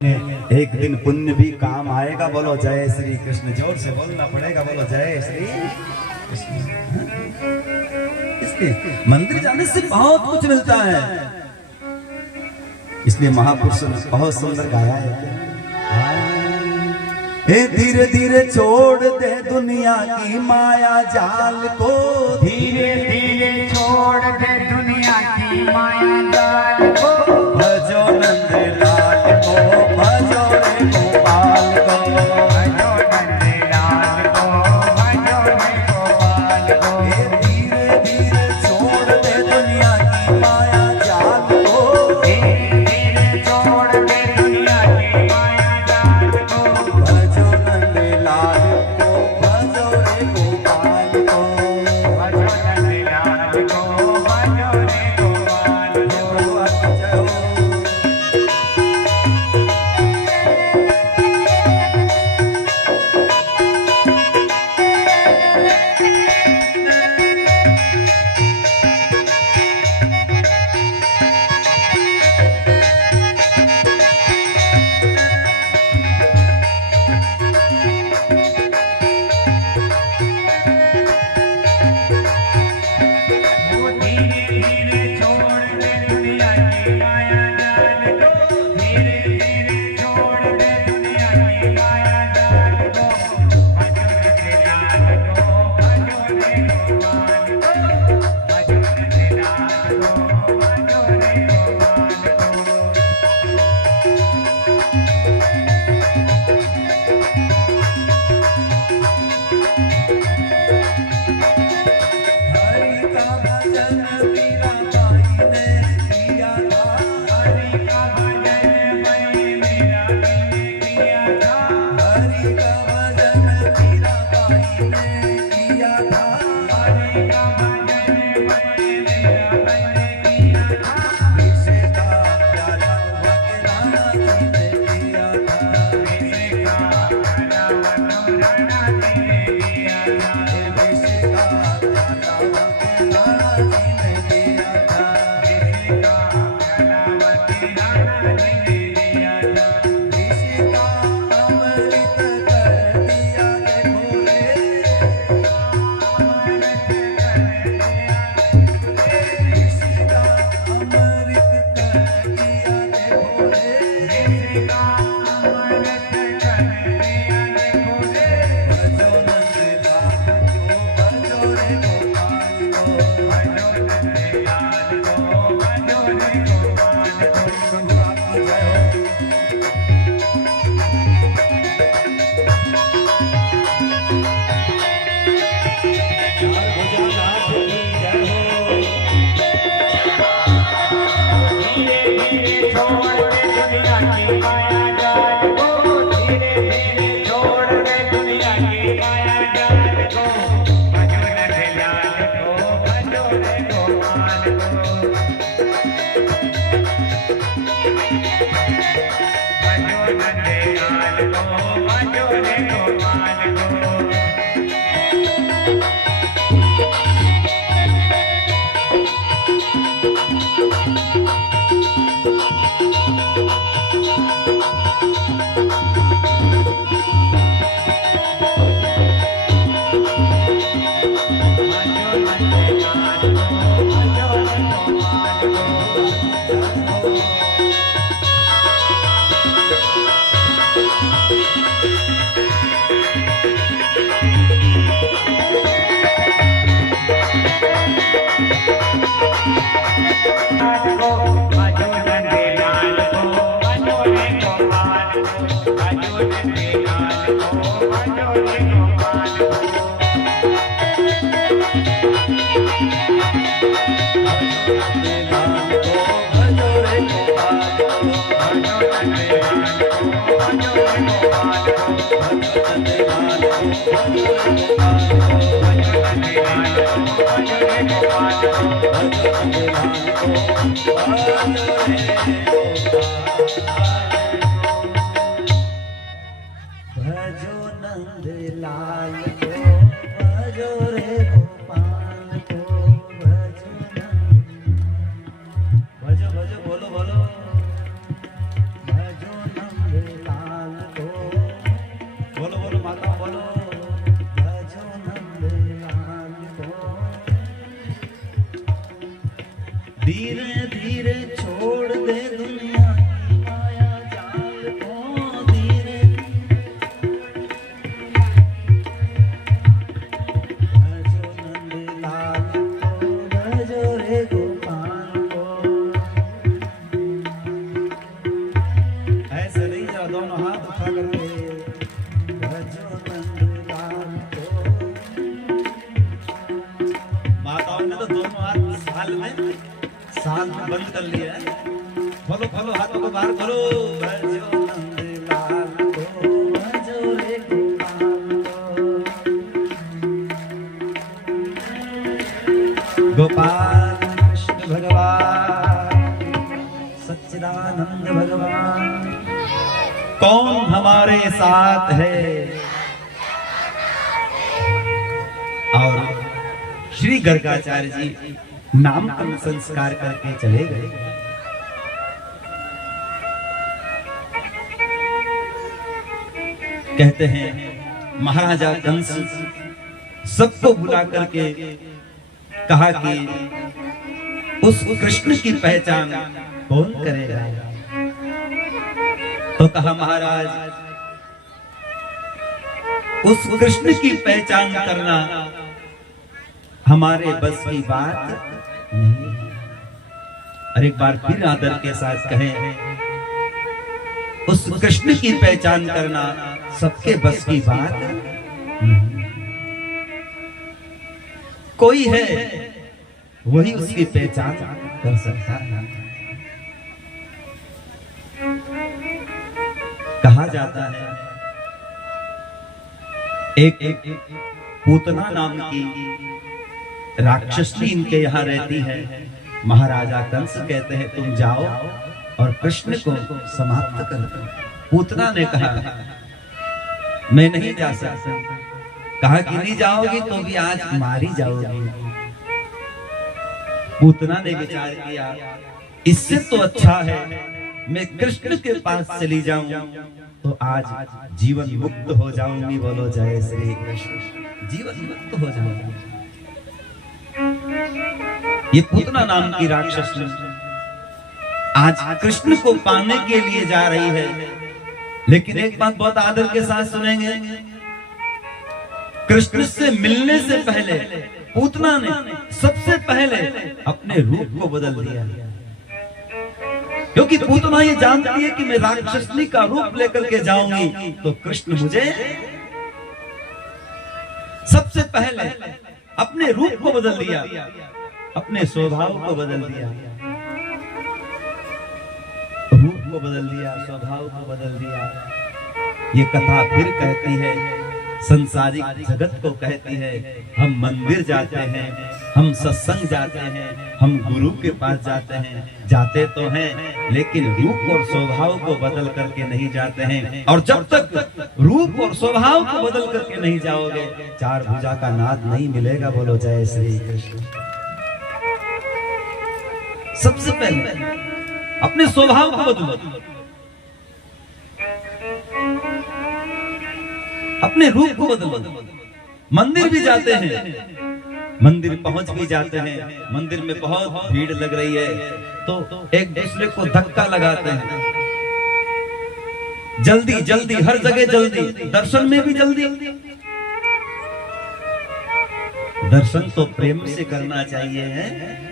एक दिन पुण्य भी काम आएगा। बोलो जय श्री कृष्ण, जोर से बोलना पड़ेगा। बोलो जय श्री कृष्ण। इसलिए मंदिर जाने से बहुत कुछ मिलता है। इसलिए महापुरुषों ने बहुत सुंदर गाया है। धीरे धीरे छोड़ दे दुनिया की माया जाल को, धीरे धीरे छोड़ दे दुनिया की माया जाल को। भजो नंद लाल को, भजो रे गोपाल को, भजो नंद लाल को, भजो रे गोपाल को। धीरे धीरे छोड़ दे दुनिया की माया जाल को, धीरे धीरे छोड़ दे दुनिया की माया जाल को। भजो नंद लाल को, भजो रे गोपाल को, भजो नंद लाल को, भजो रे गोपाल को। भजो नंद लाल को, भजो रे गोपाल को, भजो नंद, भजो भजो बोलो बोलो, भजो नंद जरा दोनों हाथ उठा करके भजो नंदलाल को। माताओं ने तो दोनों हाथ साल में बंद कर लिया है। खोलो खोलो हाथों को बाहर खोलो। भजो नंदलाल को, भजो रे गोपाल को। गोपाल कृष्ण भगवान, सच्चिदानंद भगवान कौन हमारे साथ है। और श्री गर्गाचार्य जी नामकरण संस्कार करके चले गए। कहते हैं महाराजा कंस सबको बुला करके कहा कि उस कृष्ण की पहचान कौन करेगा। तो कहा महाराज उस कृष्ण की पहचान करना हमारे बस की बात नहीं। और एक बार फिर आदर के साथ कहें, उस कृष्ण की पहचान करना सबके बस की बात नहीं। कोई है वही उसकी पहचान कर सकता है। कहा जाता है एक पूतना नाम की राक्षसी इनके यहाँ रहती है। महाराजा कंस कहते हैं तुम जाओ और कृष्ण को समाप्त कर दो। पूतना ने कहा मैं नहीं जा सकता। कहा कि नहीं जाओगी तो भी आज मारी जाओगी। पूतना ने विचार किया इससे तो अच्छा है मैं कृष्ण के पास चली जाऊं तो आज जीवन मुक्त हो जाऊंगी। बोलो जय श्री कृष्ण। जीवन मुक्त हो जाऊंगी। ये पूतना नाम की राक्षस आज कृष्ण को पाने के लिए जा रही है। लेकिन एक बात बहुत आदर के साथ सुनेंगे, कृष्ण से मिलने से पहले पूतना ने सबसे पहले अपने रूप को बदल दिया। क्योंकि पूतना ये जानती है कि मैं राक्षसनी का रूप लेकर के जाऊंगी तो कृष्ण मुझे सबसे पहले अपने रूप को बदल दिया, अपने स्वभाव को बदल दिया, रूप को बदल दिया, स्वभाव को बदल दिया। ये कथा फिर कहती है, संसारिक जगत को कहती है, हम मंदिर जाते हैं, हम सत्संग जाते हैं, हम गुरु के पास जाते हैं, जाते तो हैं लेकिन रूप और स्वभाव को बदल करके नहीं जाते हैं। और जब तक रूप और स्वभाव को बदल करके नहीं जाओगे चार भुजा का नाद नहीं मिलेगा। बोलो जय श्री कृष्ण। सबसे पहले अपने स्वभाव को बदलो, अपने रूप को बदलो। मंदिर भी जाते हैं, मंदिर पहुंच भी जाते हैं, मंदिर में बहुत भीड़ लग रही है तो एक दूसरे को धक्का लगाते हैं। जल्दी जल्दी हर जगह जल्दी, दर्शन में भी जल्दी। दर्शन तो प्रेम से करना चाहिए है।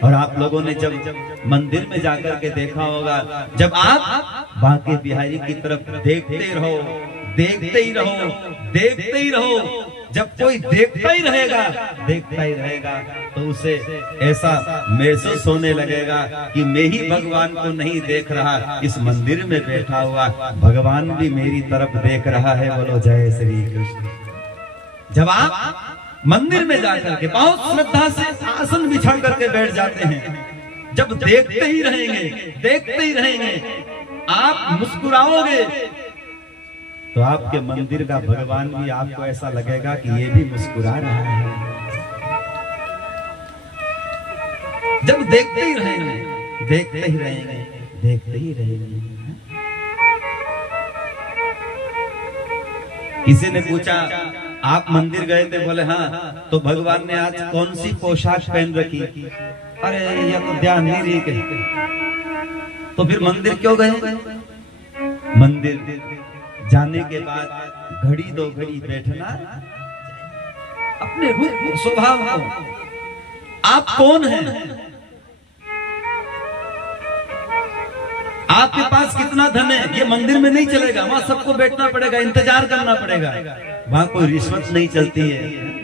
और आप लोगों ने जब मंदिर में जाकर के देखा होगा, जब आप बांके बिहारी की तरफ देखते रहो, देखते ही रहो, देखते ही रहो, जब कोई देखता ही रहेगा तो उसे ऐसा महसूस होने लगेगा कि मैं ही भगवान को नहीं देख रहा, इस मंदिर में बैठा हुआ भगवान भी मेरी तरफ देख रहा है। बोलो जय श्री कृष्ण। जब आप मंदिर में जाकर के बहुत श्रद्धा से आसन बिछा करके बैठ जाते हैं, जब देखते ही रहेंगे, आप मुस्कुराओगे तो आपके मंदिर का भगवान भी आपको ऐसा लगेगा कि ये भी मुस्कुरा रहा है। जब देखते ही रहेंगे। किसी ने पूछा आप मंदिर गए थे? बोले हाँ। तो भगवान ने आज कौन सी पोशाक पहन रखी? अरे यह तो ध्यान नहीं रही। तो फिर मंदिर क्यों गए? मंदिर जाने के बाद घड़ी दो घड़ी बैठना, अपने रूप स्वभाव को, आप कौन हैं, आपके पास कितना धन है ये मंदिर में नहीं चलेगा, वहां सबको बैठना पड़ेगा, इंतजार करना पड़ेगा, वहां कोई रिश्वत नहीं चलती है।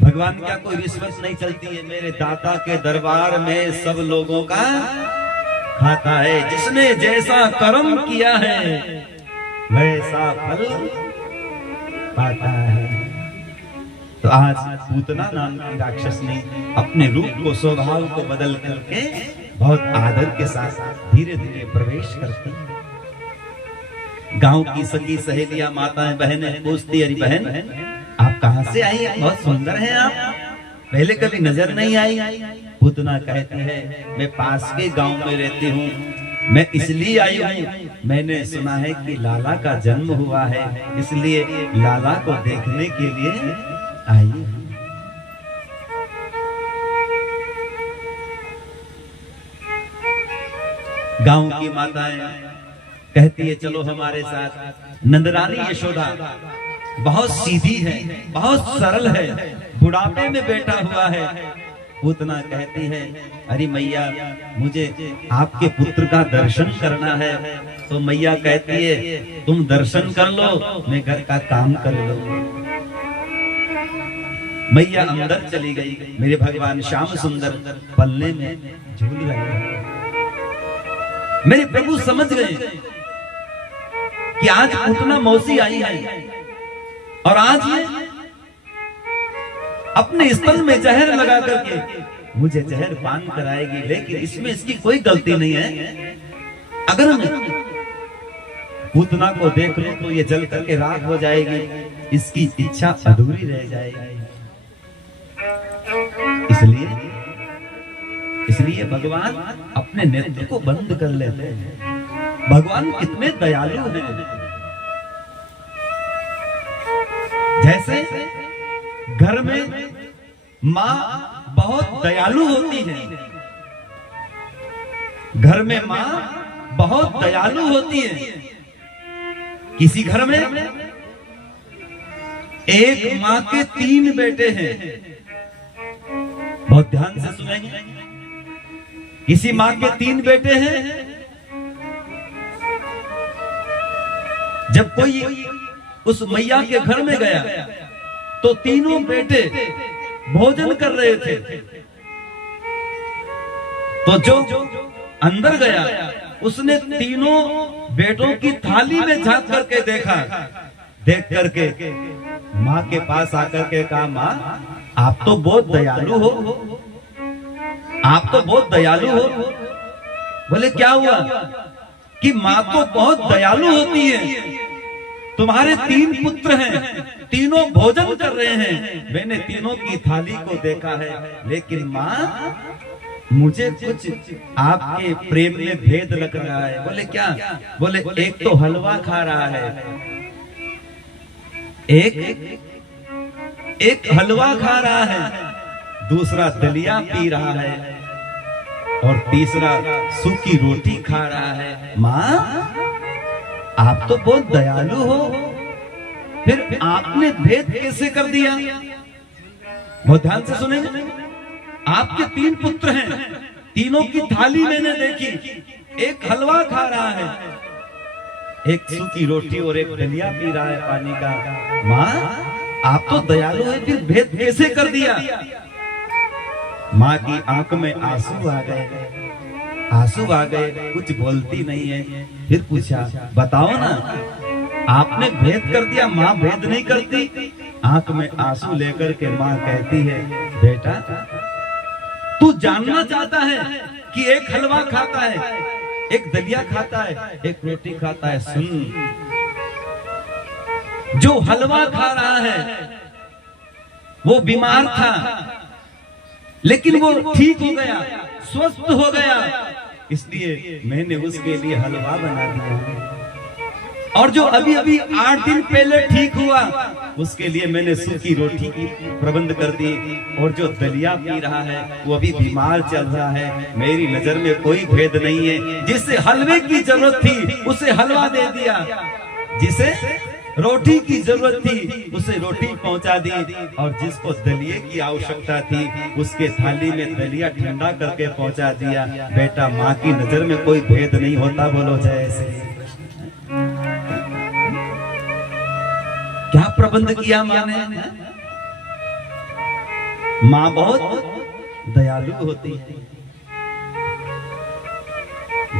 भगवान क्या कोई रिश्वत नहीं चलती है? मेरे दाता के दरबार में सब लोगों का खाता है, जिसने जैसा कर्म किया है वैसा फल पाता है। तो आज पूतना नाम की राक्षस ने अपने रूप को, स्वभाव को बदल करके बहुत आदर के साथ धीरे धीरे प्रवेश करती है। गांव की सगी सहेलियां, माताएं, बहनें पूछती, अरे बहन आप कहां से आई हैं? बहुत सुंदर हैं आप, पहले कभी नजर नहीं आई। पूतना कहती है मैं पास के गांव में रहती हूँ, मैं इसलिए आई हूँ, मैंने सुना है कि लाला का जन्म हुआ है, इसलिए लाला को देखने के लिए आई हूँ। गांव की माताएं कहती है चलो हमारे साथ। नंदरानी यशोदा बहुत सीधी है, बहुत सरल है, बुढ़ापे में बैठा हुआ है। पूतना कहती है अरे मैया मुझे आपके पुत्र का दर्शन करना है। तो मैया कहती है तुम दर्शन कर लो, मैं घर का काम कर लूं। मैया अंदर चली गई, मेरे भगवान श्याम सुंदर पल्ले में झूल रहे हैं। मेरे प्रभु समझ गए कि आज पूतना मौसी आई है और आज ये अपने स्तन में जहर लगा करके मुझे जहर पान कराएगी, लेकिन इसमें इसकी कोई गलती नहीं है। अगर मैं पूतना को देख लूं तो ये जल करके राख हो जाएगी, इसकी इच्छा अधूरी रह जाएगी। इसलिए भगवान अपने नेत्र को बंद कर लेते हैं। भगवान कितने दयालु हैं। जैसे घर में माँ बहुत दयालु होती है, घर में माँ बहुत दयालु होती है। किसी घर में एक माँ के 3 बेटे हैं, बहुत ध्यान से सुनेंगे। किसी माँ के 3 बेटे हैं। जब कोई उस मैया के घर में गया तो तीनों बेटे भोजन कर रहे थे। तो जो अंदर गया उसने तीनों बेटों की थाली में झांक करके देखा। देख करके माँ के पास आकर के कहा माँ आप तो बहुत दयालु हो, आप तो बहुत दयालु हो। बोले क्या हुआ? कि माँ तो बहुत दयालु होती है, तुम्हारे 3 पुत्र हैं, तीनों भोजन कर रहे हैं, मैंने तीनों की थाली को देखा है, लेकिन माँ मुझे कुछ आपके प्रेम में भेद लग रहा है। बोले क्या? बोले एक तो हलवा खा रहा है, एक हलवा खा रहा है, दूसरा दलिया पी रहा है और तीसरा सूखी रोटी खा रहा है। माँ आप तो बहुत दयालु हो, फिर आपने भेद कैसे कर दिया? बहुत ध्यान से सुनेंगे। आपके 3 पुत्र हैं, तीनों की थाली मैंने देखी, एक हलवा खा रहा है, एक सूखी रोटी और एक दलिया पी रहा है पानी का। माँ आप तो दयालु है, फिर भेद कैसे कर दिया? माँ की आंख में आंसू आ गए, आंसू आ गए, कुछ बोलती नहीं है। फिर पूछा बताओ ना, आपने भेद कर दिया, माँ भेद नहीं करती। आंख में आंसू लेकर के माँ कहती है बेटा तू जानना चाहता है कि एक हलवा खाता है, एक दलिया खाता है, एक रोटी खाता है। सुन, जो हलवा खा रहा है वो बीमार था, लेकिन वो ठीक हो गया, स्वस्थ हो गया, इसलिए मैंने उसके लिए हलवा बना दिया। और जो अभी अभी 8 दिन पहले ठीक हुआ उसके लिए मैंने सूखी रोटी की प्रबंध कर दी। और जो दलिया पी रहा है वो अभी बीमार चल रहा है। मेरी नजर में कोई भेद नहीं है। जिसे हलवे की जरूरत थी उसे हलवा दे दिया, जिसे रोटी की जरूरत थी उसे रोटी पहुंचा दी, और जिसको दलिये की आवश्यकता थी उसके थाली में दलिया ठंडा करके पहुंचा दिया। बेटा, माँ की नजर में कोई भेद नहीं होता। बोलो जय श्री कृष्ण। क्या प्रबंध किया माँ ने? माँ बहुत दयालु होती है।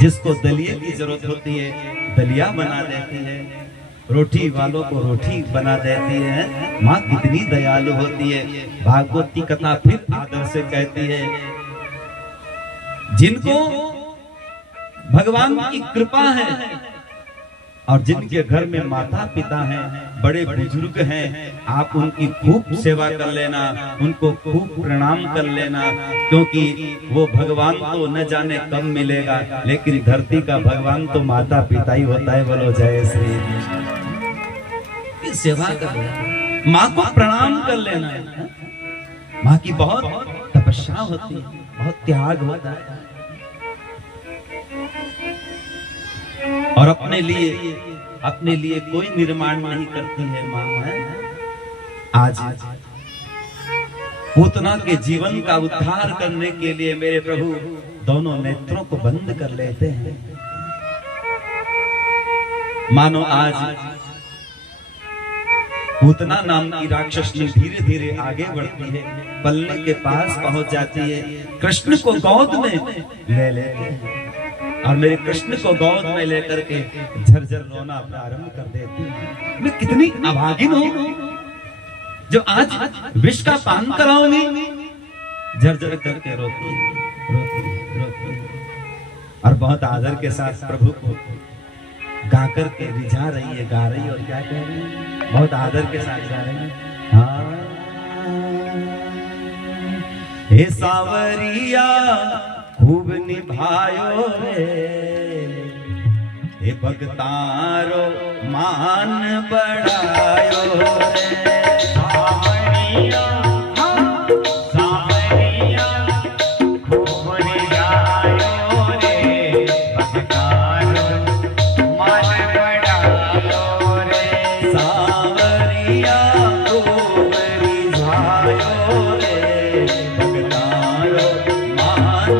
जिसको दलिये की जरूरत होती है दलिया बना देती है, रोटी वालों को रोटी बना देती है। माँ कितनी दयालु होती है। भागवत की कथा फिर आदर से कहती है, जिनको भगवान की कृपा है और जिनके घर में माता पिता हैं, बड़े बुजुर्ग हैं, आप उनकी खूब सेवा कर लेना, उनको खूब प्रणाम कर लेना, क्योंकि वो भगवान तो न जाने कब मिलेगा, लेकिन धरती का भगवान तो माता पिता ही होता है। बोलो जय श्री कृष्ण। सेवा कर लेना, माँ को प्रणाम कर लेना। माँ की बहुत तपस्या होती है, बहुत त्याग होता है, और अपने लिए कोई निर्माण नहीं करती है माँ। आज पूतना के जीवन का उद्धार करने के लिए मेरे प्रभु दोनों नेत्रों को बंद कर लेते हैं। मानो आज पूतना नाम की राक्षसनी धीरे धीरे आगे बढ़ती है, पलने के पास पहुंच जाती है, कृष्ण को गोद में ले लेती है, और मेरे कृष्ण को गोद में लेकर के झरझर रोना प्रारंभ कर देती है। मैं कितनी अभागिन हूं जो आज विष का पान कराऊंगी। झरझर करके रोती और बहुत आदर के साथ प्रभु को गा करके रिझा रही है, गा रही है, और क्या कह रही है, बहुत आदर के साथ गा रही है। हाँ, हे सावरिया खूब निभायो रे, हे भगतारो मान बढ़ायो रे। सावरिया सावरिया खूब निभायो रे, भगतारो मान बढ़ायो रे। सावरिया खूब निभायो रे, भगतारो मान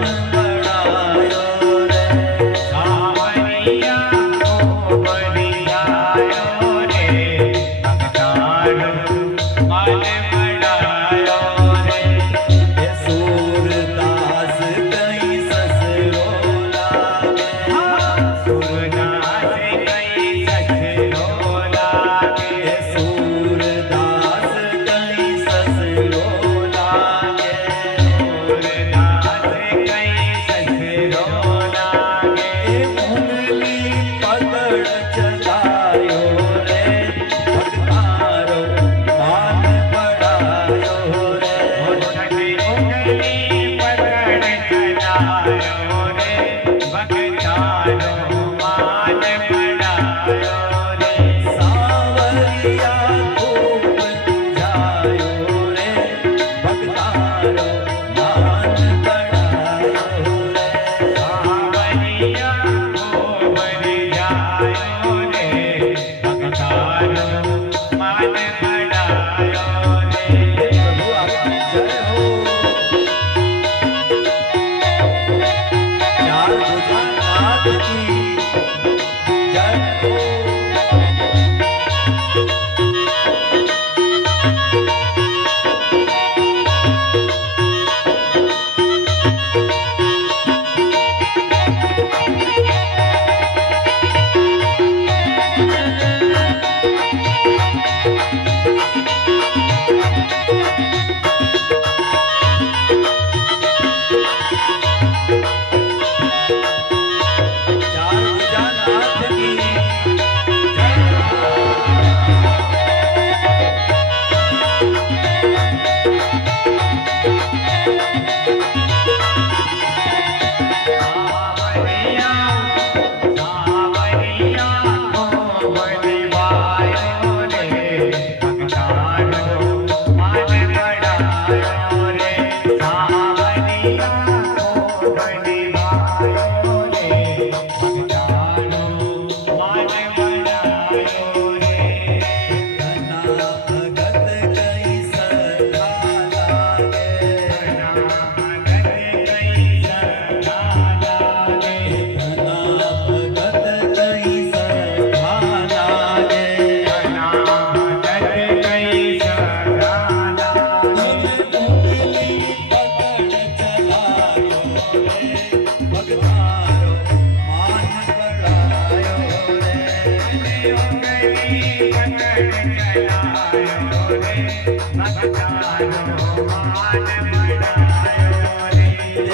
उंगली पकड़ चलायो रे भगतारो मान बढ़ायो रे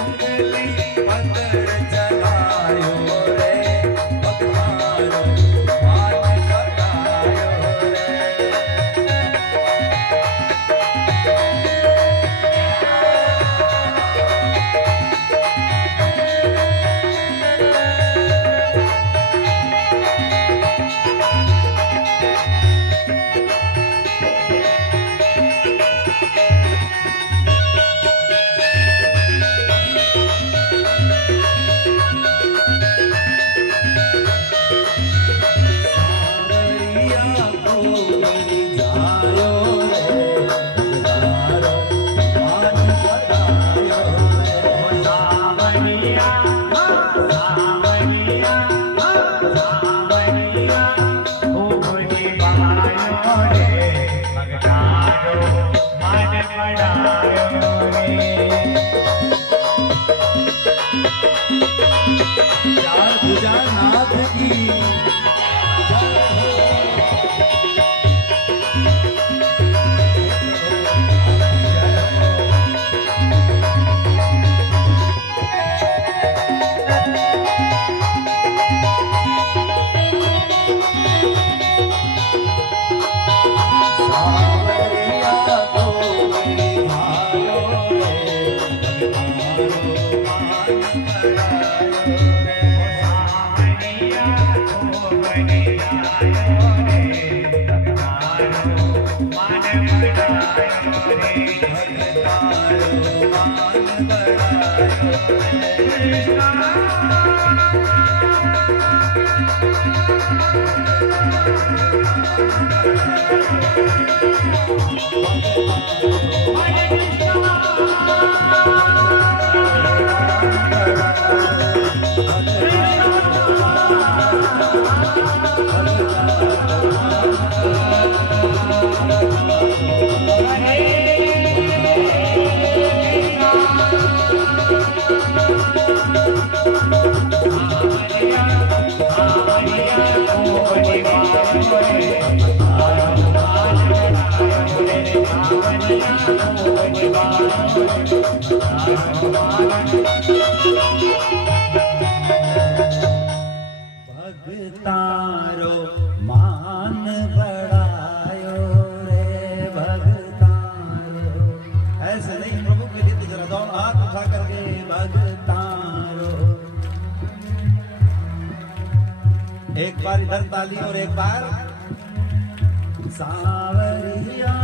उंगली पकड़ चलायो रे भगतारो मान बढ़ायो रे। नाथ की भगतारो मान बढ़ायो रे भगतारो। ऐसे नहीं प्रभु के लिए जरा दो हाथ उठा करके भगतारो। एक बार इधर ताली और एक बार सावरिया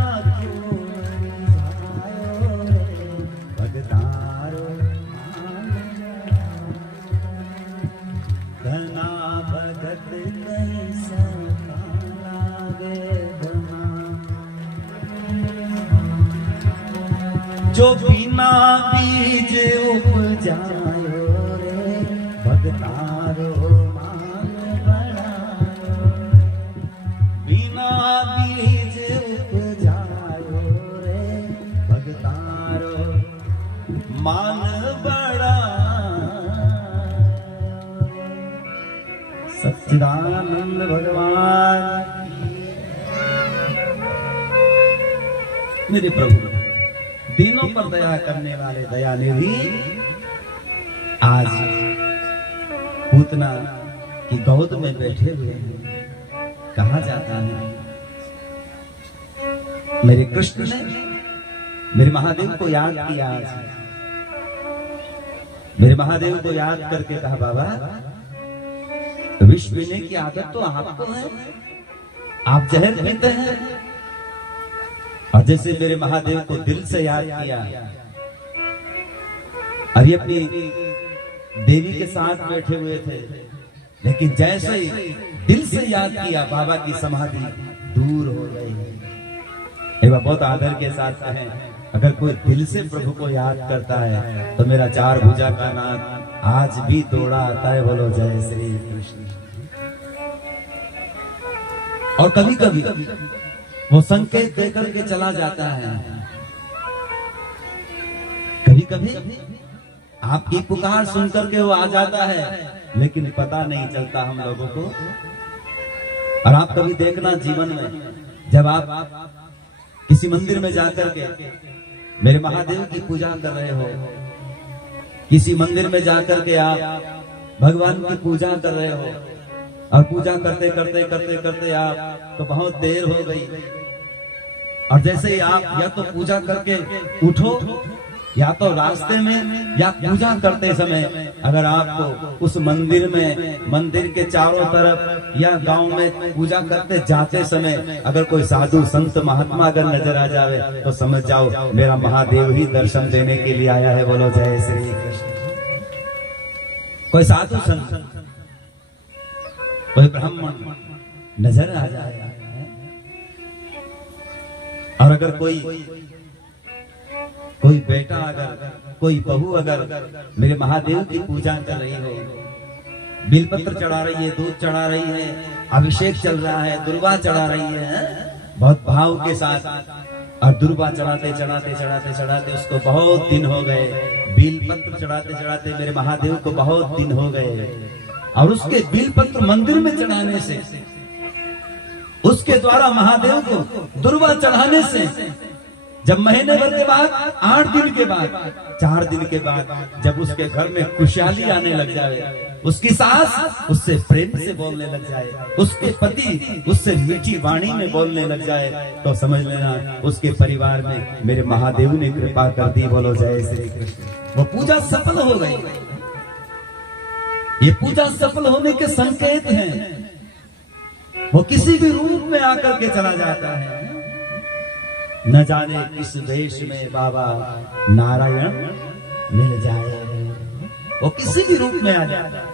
जो बिना बीज उपजायो रे भगतारो मान बढ़ायो। बिना बीज उपजायो रे भगतारो मान बढ़ायो। सच्चिदानंद भगवान मेरे प्रभु दीनों पर दया करने वाले दयानिधि आज पूतना की गोद में बैठे हुए हैं। कहा जाता है मेरे कृष्ण ने मेरे महादेव को याद किया। आज मेरे महादेव को याद करके कहा बाबा विष पीने की आदत तो आपको है, आप जहर पीते हैं। और जैसे मेरे महादेव को दिल से याद किया और ये अपनी देवी के साथ बैठे हुए थे, लेकिन जैसे ही दिल से याद किया बाबा की समाधि दूर हो गई। एक बार बहुत आदर के साथ कहें, अगर कोई दिल से प्रभु को याद करता है तो मेरा चार भुजा का नाथ आज भी दौड़ा आता है। बोलो जय श्री कृष्ण। और कभी कभी वो संकेत देकर के चला जाता है। कभी कभी आपकी पुकार सुनकर के वो आ जाता है, लेकिन पता नहीं चलता हम लोगों को और आप कभी देखना जीवन में, जब आप किसी मंदिर में जाकर के मेरे महादेव की पूजा कर रहे हो, किसी मंदिर में जाकर के आप भगवान की पूजा कर रहे हो, और पूजा करते करते करते करते आप तो बहुत देर हो गई, और जैसे ही आप या तो पूजा करके उठो, या तो रास्ते में या पूजा करते समय अगर आपको उस मंदिर में, मंदिर के चारों तरफ या गांव में पूजा करते जाते समय अगर कोई साधु संत महात्मा अगर नजर आ जावे, तो समझ जाओ मेरा महादेव ही दर्शन देने के लिए आया है। बोलो जय श्री कृष्ण। कोई साधु संत, कोई ब्राह्मण नजर आ जाएगा, और अगर कोई बेटा, अगर कोई बहू अगर मेरे महादेव की पूजा कर रही हो, बिलपत्र चढ़ा रही है, दूध चढ़ा रही है, अभिषेक चल रहा है, दुर्वा चढ़ा रही है बहुत भाव के साथ, और दुर्वा चढ़ाते चढ़ाते चढ़ाते चढ़ाते उसको बहुत दिन हो गए, बिलपत्र चढ़ाते चढ़ाते मेरे महादेव को बहुत दिन हो गए, और उसके बिलपत्र मंदिर में चढ़ाने से, उसके द्वारा महादेव को दुर्वा चढ़ाने से जब महीने भर के बाद, 8 दिन के बाद, 4 दिन के बाद जब उसके घर में खुशहाली आने लग जाए, उसकी सास उससे प्रेम से बोलने लग जाए, उसके पति उससे मीठी वाणी में बोलने लग जाए, तो समझ लेना उसके परिवार में मेरे महादेव ने कृपा कर दी। बोलो जय श्री कृष्ण। वो पूजा सफल हो गई। ये पूजा सफल होने के संकेत हैं। वो किसी भी रूप में आकर के चला जाता है, न जाने किस देश में बाबा नारायण मिल जाए, वो किसी भी रूप में आ जाता है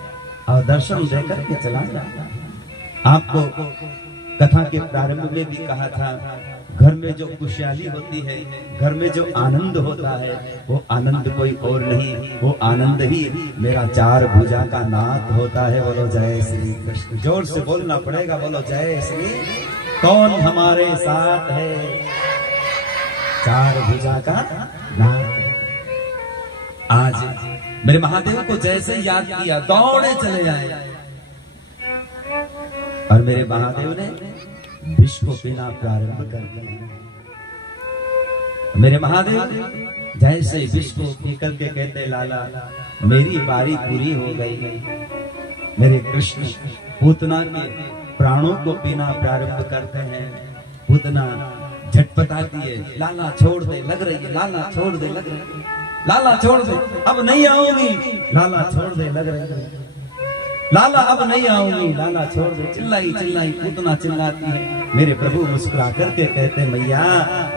और दर्शन देकर के चला जाता है। आपको कथा के प्रारंभ में भी कहा था, घर में जो खुशहाली होती है, घर में जो आनंद होता है, वो आनंद कोई और नहीं, वो आनंद ही मेरा 4 भुजा का नाथ होता है। बोलो जय श्री कृष्ण। जोर से बोलना पड़ेगा, बोलो जय श्री। कौन हमारे साथ है? 4 भुजा का नाथ। आज मेरे महादेव को जैसे याद किया, दौड़े चले आए, और मेरे महादेव ने विष को पीना प्रारंभ कर दिया। मेरे महादेव जैसे विष को पी करके कहते, लाला मेरी बारी पूरी हो गई। मेरे कृष्ण पूतना के प्राणों को पीना प्रारंभ करते हैं। पूतना झटपटाती है, लाला छोड़ दे, लग रही है, लाला छोड़ दे, लग रही है, लाला छोड़ दे, अब नहीं आऊंगी, लाला छोड़ दे, लग रही है, लाला अब नहीं आऊंगी, लाला छोड़ दे। चिल्लाई चिल्लाई पूतना चिल्लाती है। मेरे प्रभु मुस्कुरा करके कहते, मैया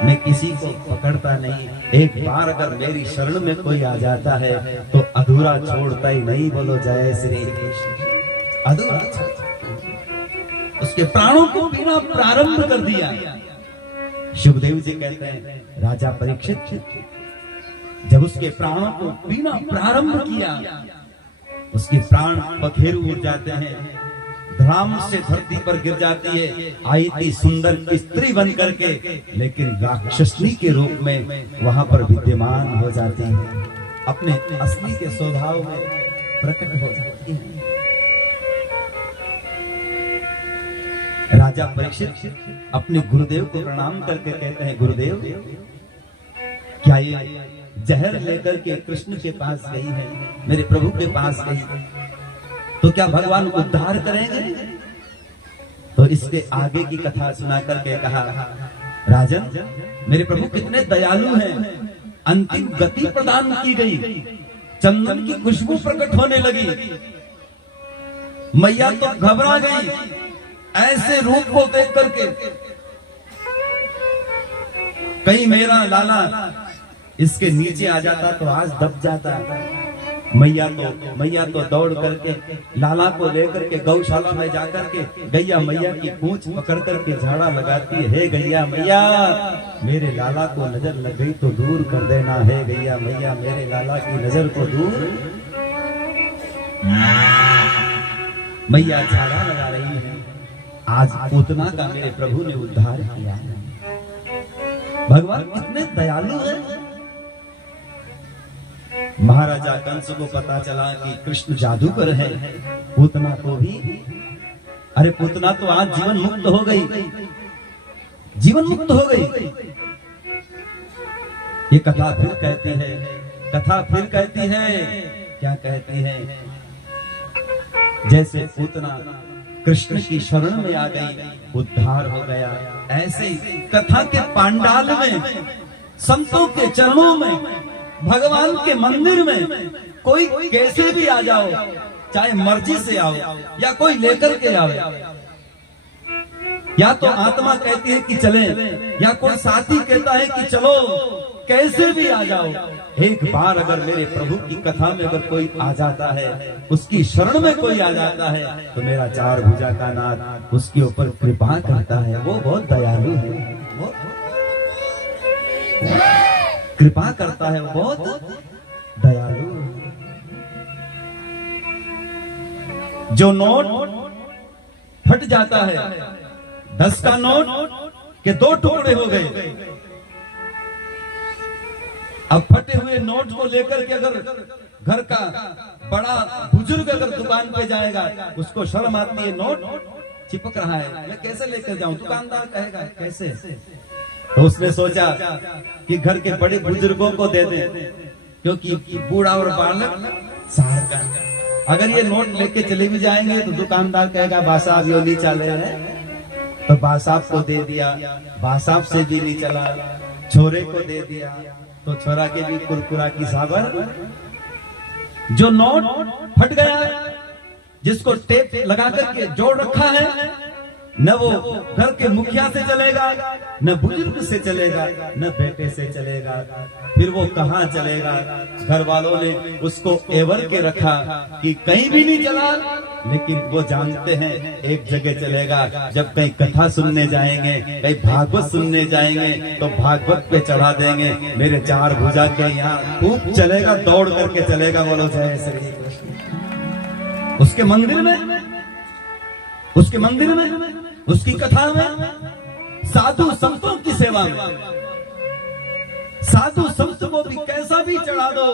मैं किसी को पकड़ता नहीं, एक बार अगर मेरी शरण में कोई आ जाता है तो अधूरा छोड़ता ही नहीं। बोलो जय श्री कृष्ण। अधूरा उसके प्राणों को पीना प्रारंभ कर दिया। शुभदेव जी कहते हैं, राजा परीक्षित जब उसके प्राणों को पीना प्रारंभ किया, उसके प्राण पखेरु उड़ जाते हैं, धड़ाम से धरती पर गिर जाती है। आई थी सुंदर स्त्री बन करके, लेकिन राक्षसनी के रूप में वहां पर विद्यमान हो जाती है, अपने असली के स्वभाव में प्रकट हो जाती है। राजा परीक्षित अपने गुरुदेव को प्रणाम करके कहते हैं, गुरुदेव क्या ये जहर लेकर के कृष्ण के पास गई है, मेरे प्रभु के पास गई, तो क्या भगवान उद्धार करेंगे? तो इसके आगे की कथा सुना करके कहा, राजन मेरे प्रभु कितने दयालु हैं। अंतिम गति प्रदान की गई, चंदन की खुशबू प्रकट होने लगी। मैया तो घबरा गई ऐसे रूप को देख करके, कहीं मेरा लाला इसके नीचे आ जाता तो आज दब जाता। मैया तो दौड़ करके लाला को लेकर के गौशाला में जाकर के गैया मैया की पूंछ पकड़ करके झाड़ा लगाती है। हे गैया मैया, मेरे लाला को नजर लग गई तो दूर कर देना। हे गैया मैया, मेरे लाला की नजर को दूर। मैया झाड़ा लगा रही है। आज पूतना का मेरे प्रभु ने उद्धार किया है। भगवान कितने दयालु है। महाराजा कंस को पता चला कि कृष्ण जादूगर है, पूतना को भी अरे पूतना तो आज जीवन मुक्त हो गई, जीवन मुक्त हो गई। ये कथा फिर कहती है, कथा फिर कहती है, क्या कहती है? जैसे पूतना कृष्ण की शरण में आ गई, उद्धार हो गया, ऐसे ही कथा के पांडाल में, संतों के चरणों में, भगवान के मंदिर में कोई कैसे भी आ जाओ, चाहे मर्जी से आओ या कोई लेकर के आओ, या तो आत्मा कहती है कि चले, या कोई साथी कहता है कि चलो, कैसे भी आ जाओ। एक बार अगर मेरे प्रभु की कथा में अगर कोई आ जाता है, उसकी शरण में कोई आ जाता है, तो मेरा चार भुजा का नाथ उसके ऊपर कृपा करता है। वो बहुत दयालु है, वो कृपा करता है, वो बहुत दयालु। जो नोट फट जाता है, 10 का नोट के 2 टुकड़े हो गए, अब फटे हुए नोट को लेकर के अगर घर का बड़ा बुजुर्ग अगर दुकान पे जाएगा, उसको शर्म आती है, नोट चिपक रहा है, मैं कैसे लेकर जाऊं? दुकानदार कहेगा कैसे? तो उसने सोचा कि घर के बड़े बुजुर्गों को दे दे, क्योंकि बूढ़ा और बालक सार का, अगर ये नोट लेके चले भी जाएंगे तो दुकानदार कहेगा बासाब यो नहीं चल रहे हैं, तो बासाब को दे दिया, बासाब से भी नहीं चला, छोरे को दे दिया, तो छोरा के भी कुरकुरा की साबर। जो नोट फट गया, जिसको टेप लगा करके जोड़ रखा है, न वो घर के मुखिया से चलेगा, न बुजुर्ग से चलेगा, न बेटे से चलेगा, फिर वो कहाँ चलेगा? घर वालों ने उसको एवर के रखा कि कहीं भी नहीं चला, लेकिन वो जानते हैं एक जगह चलेगा। जब कहीं कथा सुनने जाएंगे, कहीं भागवत सुनने जाएंगे, तो भागवत पे चढ़ा देंगे। मेरे चार भुजा के यहाँ खूब चलेगा, दौड़ करके चलेगा, बोलो जय श्री कृष्ण। उसके मंदिर में, उसके मंदिर में, उसकी कथा में, साधु संतों की सेवा में, साधु संत को भी कैसा भी चढ़ा दो,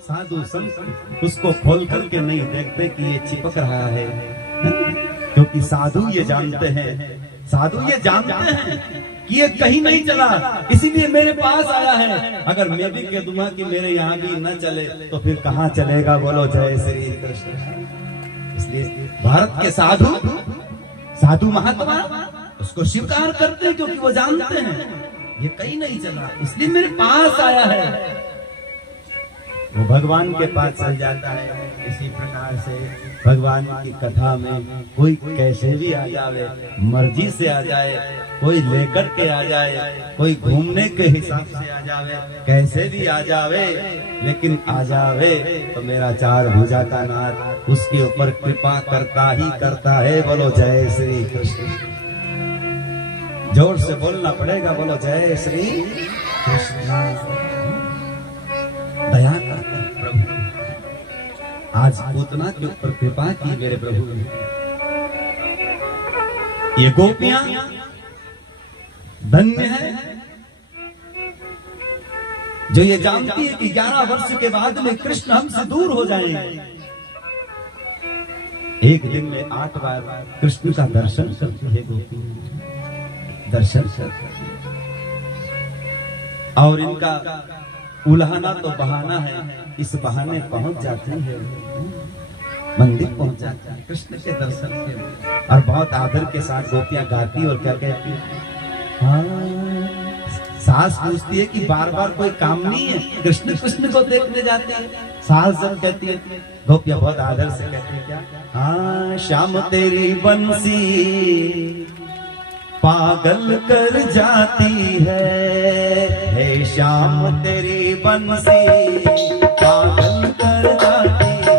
साधु संत उसको खोल करके नहीं देखते कि ये चिपक रहा है, क्योंकि साधु ये जानते हैं, साधु ये जानते हैं कि ये कहीं नहीं चला, इसीलिए मेरे पास आया है। अगर मैं भी कह दूंगा कि मेरे यहाँ भी न चले, तो फिर कहाँ चलेगा? बोलो जय श्री कृष्ण। इसलिए भारत के साधु, साधु महात्मा उसको स्वीकार करते हैं, क्योंकि वो जानते हैं ये कहीं नहीं चला, इसलिए मेरे पास आया है। वो भगवान के पास चल जाता है। इसी प्रकार से भगवान की कथा में कोई कैसे भी आ जावे, मर्जी से आ जाए, कोई लेकर के आ जाए, कोई घूमने के हिसाब से आ जावे, कैसे भी आ जावे, लेकिन आ जावे तो मेरा चार भुजा का नाथ उसके ऊपर कृपा करता ही करता है। बोलो जय श्री कृष्ण। जोर से बोलना पड़ेगा, बोलो जय श्री कृष्ण। दया करता है प्रभु। आज पूतना के ऊपर कृपा की मेरे प्रभु ने। ये गोपियां धन्य है जो ये जानती है कि 11 वर्ष के बाद में कृष्ण हमसे दूर हो जाएंगे। एक दिन में 8 बार कृष्ण का दर्शन करती है गोपी, दर्शन करती है। और इनका उल्हाना तो बहाना है, इस बहाने पहुंच जाती है, मंदिर पहुंच जाती है कृष्ण के दर्शन के। और बहुत आदर के साथ गोपियां गाती और क्या कहती है? सास पूछती है कि बार बार कोई काम नहीं है, कृष्ण कृष्ण को देखने जाते हैं। सास जब कहती है, गोपियां बहुत आदर से कहती है क्या? हाँ, श्याम तेरी बंसी पागल कर जाती है, हे श्याम तेरी बंसी पागल कर जाती है।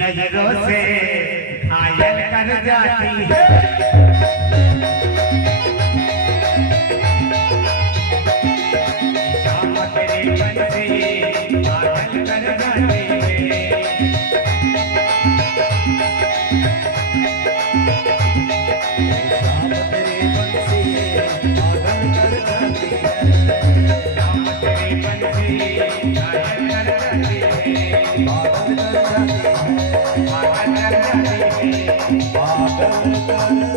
नजरों से घायल कर जाती है। शाम तेरे मन से पागल कर जाती है। शाम तेरे मन से पागल कर जाती है। शाम तेरे मन से घायल कर जाती है। पागल कर जाती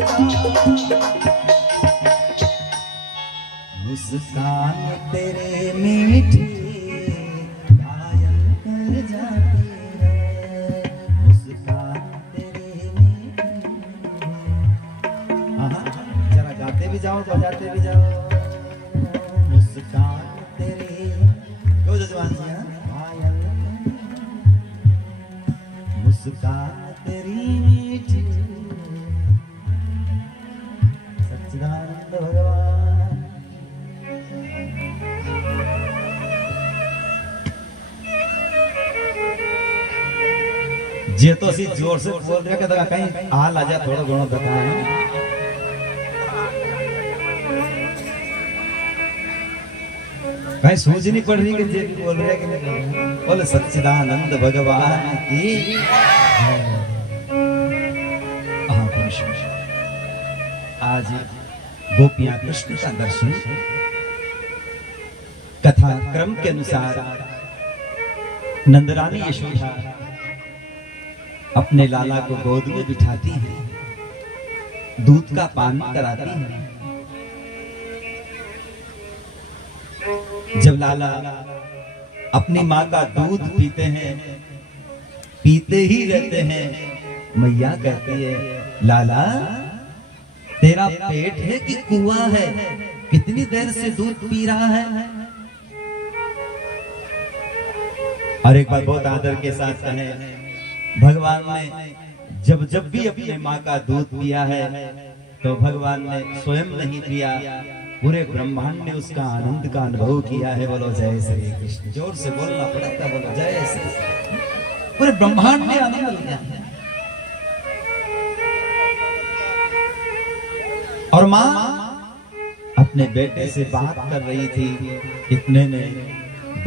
मुस्कान तेरे मीठी घायल कर जाती है। मुस्कान तेरे मीठी। जरा गाते भी जाओ बजाते भी जाओ। मुस्कान तेरे क्यों जजमान जी घायल। मुस्कान तेरी मीठी सच्चिदानंद भगवान। जे तो सी जोर से बोल रहे कि कहीं हाल आ जा थोड़ा घणो बताए। कहीं सूझ नहीं पड़ रही कि जे भी बोल रहे कि नहीं बोले सच्चिदानंद भगवान की। आज गोपियां कृष्ण का दर्शन कथा क्रम के अनुसार नंदरानी यशोदा अपने लाला को गोद में बिठाती है, दूध का पान कराती है। जब लाला अपनी माँ का दूध पीते हैं, पीते ही रहते हैं, मैया कहती है लाला तेरा पेट है कि कुआं है, कितनी देर से दूध पी रहा है। और एक बार बहुत आदर के साथ कहें, भगवान ने जब जब भी अपने माँ का दूध पिया है तो भगवान ने स्वयं नहीं पिया, पूरे ब्रह्मांड ने उसका आनंद का अनुभव किया है। बोलो जय श्री कृष्ण। जोर से बोलना पड़ेगा, बोलो जय श्री। पूरे ब्रह्मांड ने आनंद लिया है। और माँ अपने बेटे से बात कर रही थी, इतने में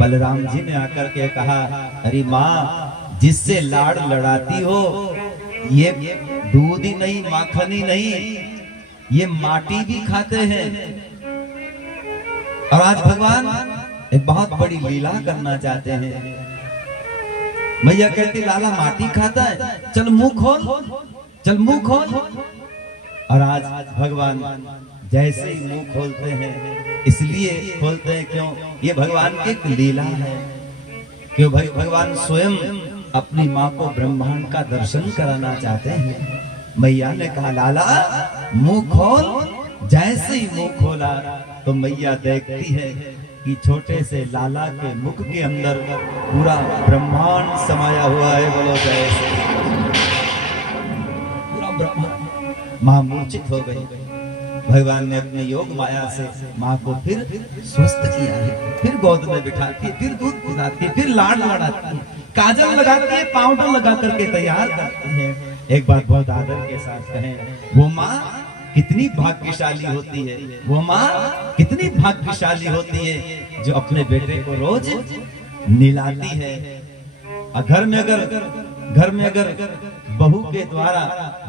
बलराम जी ने आकर के कहा, अरे माँ जिससे लाड़ लड़ाती हो ये दूध ही नहीं, माखन ही नहीं, ये माटी भी खाते हैं। और आज भगवान एक बहुत बड़ी लीला करना चाहते हैं। मैया कहती लाला माटी खाता है, चल मुंह खोल, चल मुंह खोल। और आज भगवान जैसे ही मुंह खोलते हैं, इसलिए खोलते हैं क्यों, ये भगवान की एक लीला है। क्यों भगवान स्वयं अपनी माँ को ब्रह्मांड का दर्शन कराना चाहते हैं। मैया ने कहा लाला मुंह खोल। जैसे ही मुंह खोला तो मैया देखती है कि छोटे से लाला के मुख के अंदर पूरा ब्रह्मांड समाया हुआ है। बोलो जय श्री। पूरा ब्रह्मांड। माँ मूर्छित हो गई। भगवान ने अपने योग माया से माँ को फिर स्वस्थ किया है, फिर गोद में बिठाती है, फिर दूध पिलाती है, फिर लाड़ लड़ाती है, काजल लगाती है, पाउडर लगा करके तैयार करती है। एक बात बहुत आदर के साथ कहें, वो माँ कितनी भाग्यशाली होती है, वो माँ कितनी भाग्यशाली होती है जो अपने बेटे को रोज निलाती है। घर में अगर घर में अगर बहू के द्वारा,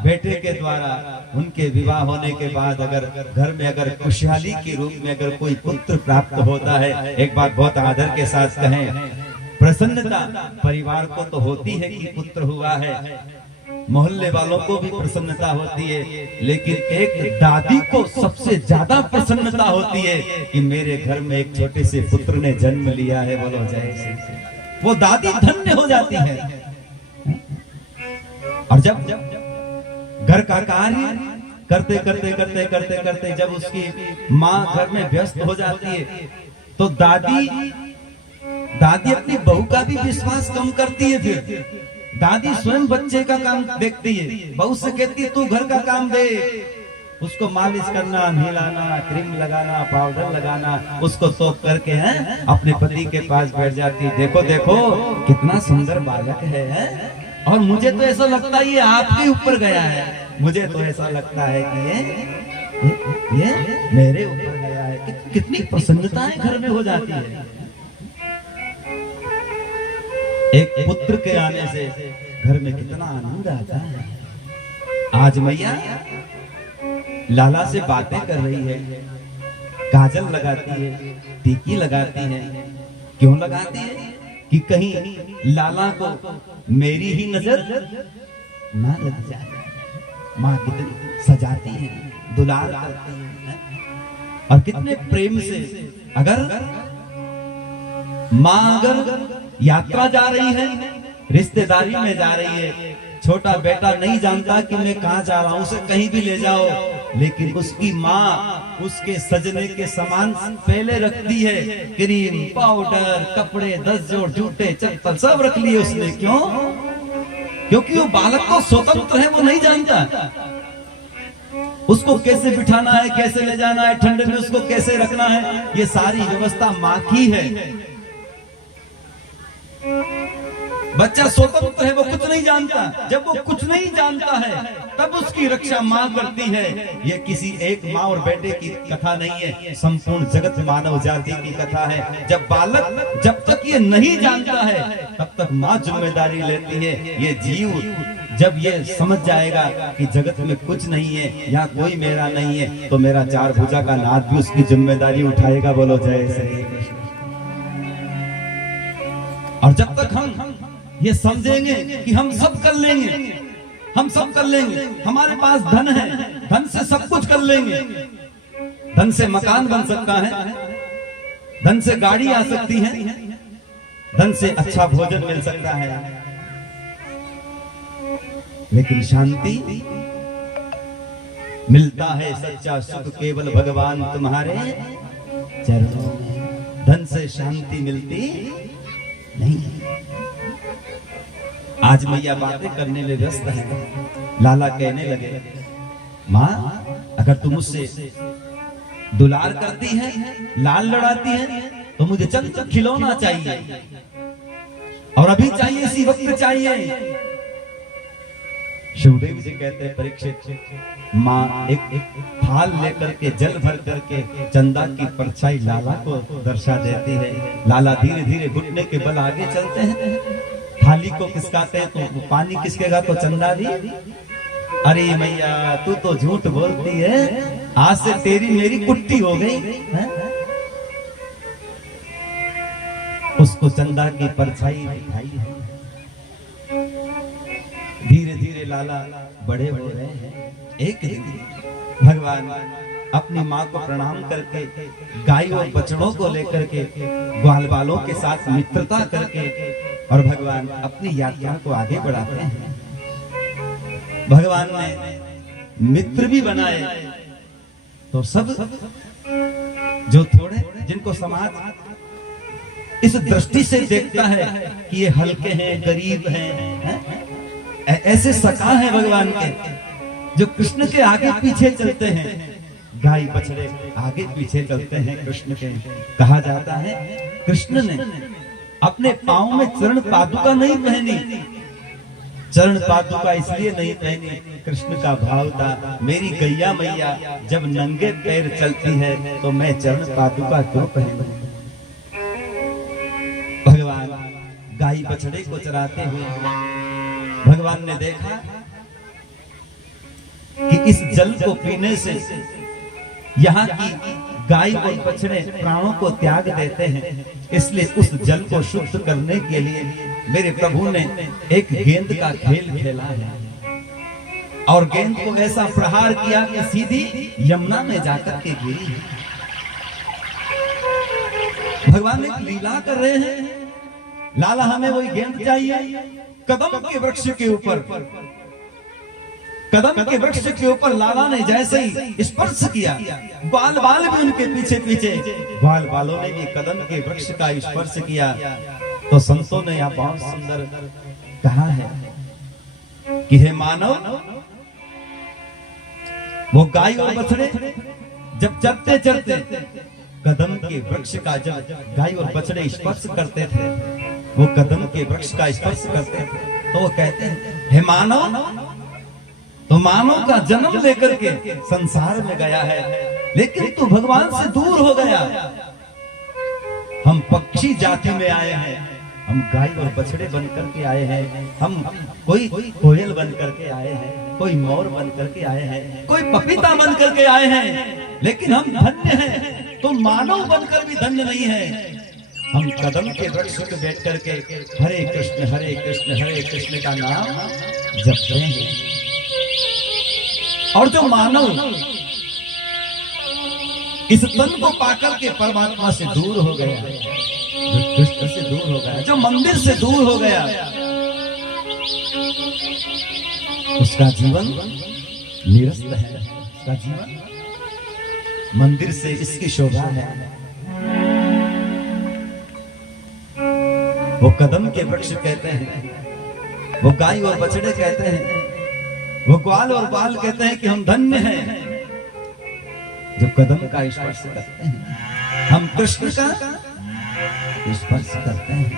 बेटे के द्वारा, उनके विवाह होने के बाद अगर घर में अगर खुशहाली के रूप में अगर कोई पुत्र प्राप्त होता है, एक बात बहुत आदर के साथ कहें, प्रसन्नता परिवार को तो होती है कि पुत्र हुआ है, मोहल्ले वालों को भी प्रसन्नता होती है, लेकिन एक दादी को सबसे ज्यादा प्रसन्नता होती है कि मेरे घर में एक छोटे से पुत्र ने जन्म लिया है। बोलो जय श्री कृष्ण। वो दादी धन्य हो जाती है। और जब घर का कार्य करते करते करते करते करते जब उसकी माँ घर में व्यस्त हो जाती है, तो दादी अपनी बहू का भी विश्वास कम करती है। फिर दादी स्वयं बच्चे का काम देखती है, बहू से कहती है तू घर का काम दे, उसको मालिश करना, नहलाना, क्रीम लगाना, पाउडर लगाना, उसको सोख करके हैं अपने पति के पास बैठ जाती है। देखो देखो कितना सुंदर बालक है, और मुझे तो ऐसा लगता है ये आपके ऊपर गया है, मुझे तो ऐसा लगता है कि ये मेरे ऊपर गया है। कितनी प्रसन्नताएं घर में हो जाती है एक पुत्र के आने से। घर में कितना आनंद आता है। आज मैया लाला से बातें कर रही है, काजल लगाती है, टीकी लगाती है। क्यों लगाती है? कि कहीं लाला को मेरी ही नजर ना लग जाए। माँ कितनी सजाती है, दुलार करती है, और कितने प्रेम से। अगर माँ अगर यात्रा जा रही है, रिश्तेदारी में जा रही है, छोटा बेटा नहीं जानता कि मैं कहाँ जा रहा हूँ, उसे कहीं भी ले जाओ, लेकिन उसकी माँ उसके सजने के सामान पहले रखती है। क्रीम, पाउडर, कपड़े, 10 जोड़ जूते, चप्पल सब रख लिए उसने। क्यों? क्योंकि वो बालक को स्वतंत्र है, वो नहीं जानता उसको कैसे बिठाना है, कैसे ले जाना है, ठंडे में उसको कैसे रखना है, ये सारी व्यवस्था माँ की है। बच्चा स्वतंत्र है, वो कुछ नहीं जानता। जब वो कुछ नहीं जानता है तब उसकी रक्षा माँ करती है। ये किसी एक माँ और बेटे की कथा नहीं है, संपूर्ण जगत मानव जाति की कथा है। जब बालक जब तक ये नहीं जानता है तब तक माँ जिम्मेदारी लेती है। ये जीव जब ये समझ जाएगा कि जगत में कुछ नहीं है, यहाँ कोई मेरा नहीं है, तो मेरा 4 भुजा का नाथ भी उसकी जिम्मेदारी उठाएगा। बोलो जय श्री कृष्ण। और जब तक हम ये समझेंगे कि हम सब कर लेंगे, हम सब कर लेंगे, हमारे पास धन है, धन से सब कुछ कर लेंगे, धन से मकान बन सकता है, धन से गाड़ी आ सकती है, धन से अच्छा भोजन मिल सकता है, लेकिन शांति मिलता है सच्चा सुख केवल भगवान तुम्हारे चरणों में। धन से शांति मिलती नहीं। आज मैया बातें करने में व्यस्त है। लाला कहने लगे, माँ अगर तुम मुझसे दुलार करती है, लाल लड़ाती है, तो मुझे चंद खिलौना चाहिए, और अभी चाहिए, इसी वक्त चाहिए। शिवदेव जी कहते हैं, परीक्षित माँ एक थाल लेकर के जल भर करके चंदा की परछाई लाला को दर्शा देती है। लाला धीरे धीरे घुटने के बल आगे चलते हैं। थाली को किसकाते हैं तो पानी किसकेगा तो चंदा भी। अरे मैया तू तो झूठ बोलती है, आज से तेरी मेरी कुट्टी हो गई है? उसको चंदा की परछाई दिखाई है। धीरे धीरे लाला बड़े हो रहे हैं। एक दिन भगवान अपनी माँ को प्रणाम करके गाय और बछड़ों को लेकर के ग्वाल बालों के साथ मित्रता करके और भगवान अपनी यात्रा को आगे बढ़ाते हैं। भगवान ने मित्र भी बनाए, तो सब जो थोड़े जिनको समाज इस दृष्टि से देखता है कि ये हल्के हैं, गरीब हैं, ऐसे सखा हैं भगवान के, जो कृष्ण के आगे पीछे चलते हैं। गाय बछड़े आगे पीछे चलते हैं कृष्ण के। कहा जाता है कृष्ण ने अपने पांव में चरण पादुका नहीं पहनी। चरण पादुका इसलिए नहीं पहनी, कृष्ण का भाव था, मेरी गैया मैया जब नंगे पैर चलती है तो मैं चरण पादुका क्यों पहनूं। भगवान गाय बछड़े को चराते हुए भगवान ने देखा कि इस जल को पीने से यहाँ की गाय और बछड़े प्राणों को त्याग देते हैं, इसलिए उस जल को शुद्ध करने के लिए मेरे प्रभु ने एक गेंद का खेल खेला है और गेंद को ऐसा प्रहार किया कि सीधी यमुना में जाकर के गिरी। भगवान एक लीला कर रहे हैं, लाला हमें वही गेंद चाहिए। कदम के वृक्ष के ऊपर, कदम के वृक्ष के ऊपर लाला ने जैसे ही स्पर्श किया, बाल बाल भी उनके पीछे पीछे, बाल बालों ने भी कदम के वृक्ष का स्पर्श किया। तो संतों ने यह बहुत सुंदर कहा है कि हे मानव, वो गाय और बछड़े जब चलते चलते कदम के वृक्ष का जब गाय और बछड़े स्पर्श करते थे, वो कदम के वृक्ष का स्पर्श करते थे, तो वो कहते हैं हे मानव, तो मानव का जन्म लेकर के संसार में गया है, लेकिन तू भगवान से दूर हो गया। हम पक्षी जाति में आए हैं, हम गाय और बछड़े बन करके आए हैं, हम कोई कोयल बन करके आए हैं, कोई मोर बन करके आए हैं, कोई पपीता बन करके आए हैं, लेकिन हम धन्य हैं। तो मानव बनकर भी धन्य नहीं है। हम कदम के वृक्ष पे बैठ करके हरे कृष्ण हरे कृष्ण का नाम जपते हैं। और जो मानव इस तन को पाकर के परमात्मा से दूर हो गया, जो कृष्ण से दूर हो गया, जो मंदिर से दूर हो गया, उसका जीवन निरस्त है। उसका जीवन मंदिर से इसकी शोभा है। वो कदम के वृक्ष कहते हैं, वो गाय और बछड़े कहते हैं, वो ग्वाल और बाल कहते हैं कि हम धन्य हैं जब कदम का स्पर्श करते हैं, हम कृष्ण का स्पर्श करते हैं।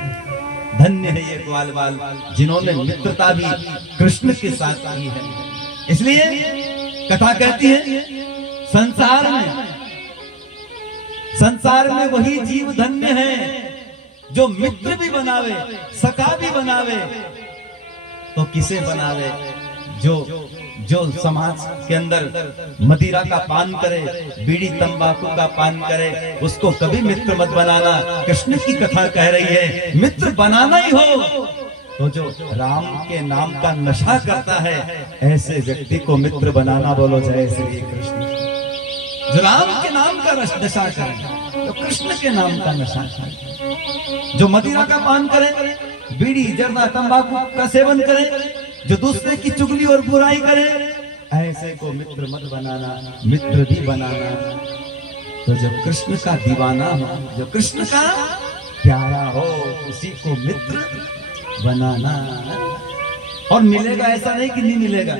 धन्य है ये ग्वाल बाल जिन्होंने मित्रता भी कृष्ण के साथ की है। इसलिए कथा कहती है संसार में वही जीव धन्य है जो मित्र भी बनावे, सखा भी बनावे। तो किसे बनावे? जो समाज के अंदर मदिरा का पान करे, बीड़ी तंबाकू का पान करे, उसको कभी मित्र मत बनाना। कृष्ण की कथा कह रही है मित्र बनाना ही हो तो जो राम के नाम का नशा करता है, ऐसे व्यक्ति को मित्र बनाना। बोलो जय श्री कृष्ण। जो राम के नाम का नशा करे, तो कृष्ण के नाम का नशा करे। जो मदिरा का पान करे, बीड़ी जर्दा तंबाकू का सेवन करे, जो दूसरे की चुगली और बुराई करे, ऐसे को मित्र मत बनाना, मित्र भी बनाना। तो जो कृष्ण का दीवाना हो, जो कृष्ण का प्यारा हो, उसी को मित्र बनाना। और मिलेगा ऐसा नहीं कि नहीं मिलेगा।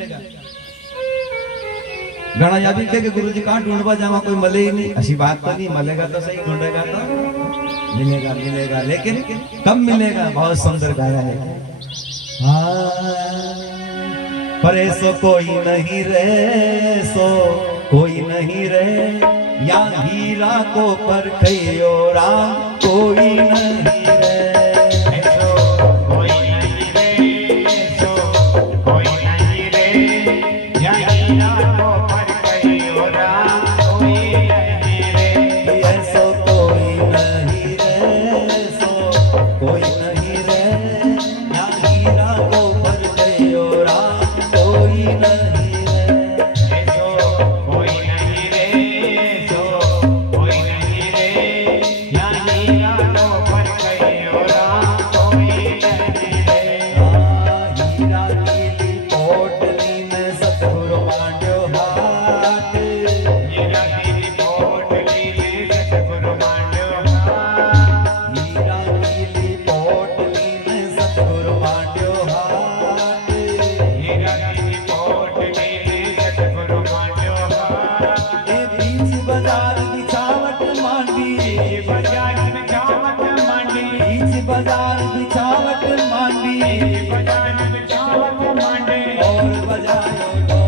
गणा या भी कहे गुरु जी कहाँ ढूंढवा जावा, कोई मिले ही नहीं। ऐसी बात तो नहीं, मिलेगा तो सही, ढूंढेगा तो मिलेगा। लेकिन कब मिलेगा? बहुत सुंदर गाया है। पर ऐसो कोई नहीं रे, सो कोई नहीं रे, या हीरा को परखियो राम कोई नहीं रे। ऐसो कोई नहीं रे, ऐसो कोई नहीं रे, या हीरा को परखियो राम कोई नहीं रे। ऐसो कोई नहीं रे, सो कोई नहीं रे, या हीरा को परखियो राम कोई नहीं रे। ऐसो कोई नहीं रे, ऐसो कोई नहीं रे, या हीरा को परखियो राम कोई नहीं रे। हीरा की पोटली में सतगुरु मांड्यो हाथ, हीरा की पोटली में सतगुरु मांड्यो हाथ, हीरा की पोटली में सतगुरु मांड्यो हाथ। हीरा की पोटली में सतगुरु मांड्यो हाथ। ए बीच बाजार बिछावट मांडी, बाजार में चावत मांडी, बीच बाजार बिछावट मांडी, बाजार में चावत मांडी। और बजायो तो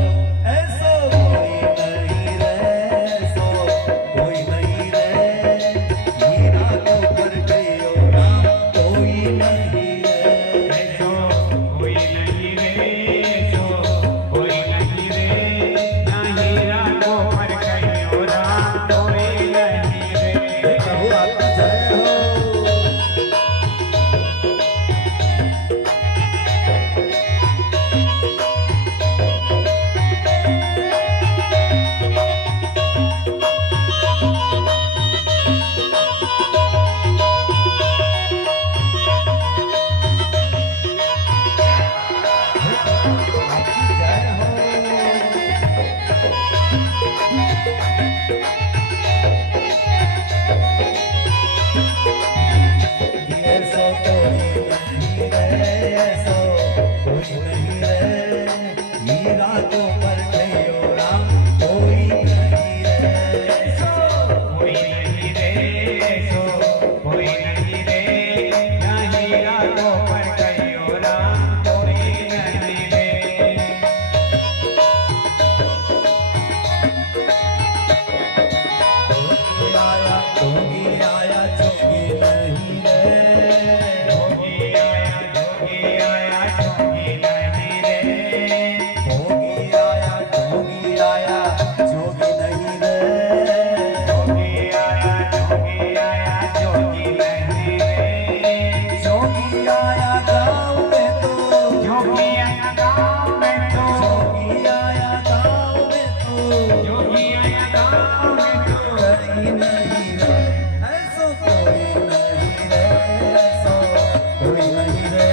ऐसो कोई नहीं रे, सो कोई नहीं रे, हीरा को परखियो राम कोई नहीं रे। ऐसो कोई नहीं रे, कोई नहीं रे, मीरा को परखियो राम कोई नहीं रे। कोई नहीं रे सो कोई नहीं रे, या हीरा को परखियो राम कोई नहीं रे। आया जोगी आया जोगी नहीं रे, जोगी आया जोगी नहीं रे। जोगी आया जोगी आया जोगी नहीं रे, जोगी आया जोगी नहीं रे। जोगी आया गाँव में तो, जोगी आया गाँव में तो, जोगी आया गाँव में तो, जोगी आया गाँव में तो। कोई नहीं रे, ऐसो कोई नहीं रे, ऐसो कोई नहीं रे,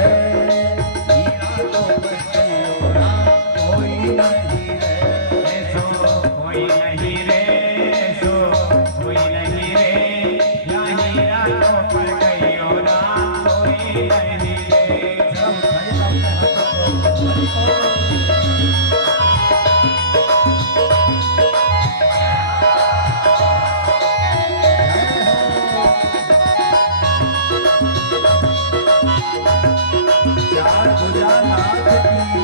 मीरा को परखियो राम कोई नहीं रे। सो कोई नहीं रे सो कोई नहीं रे, या हीरा को परखियो राम कोई नहीं रे। चार भुजा नाथ की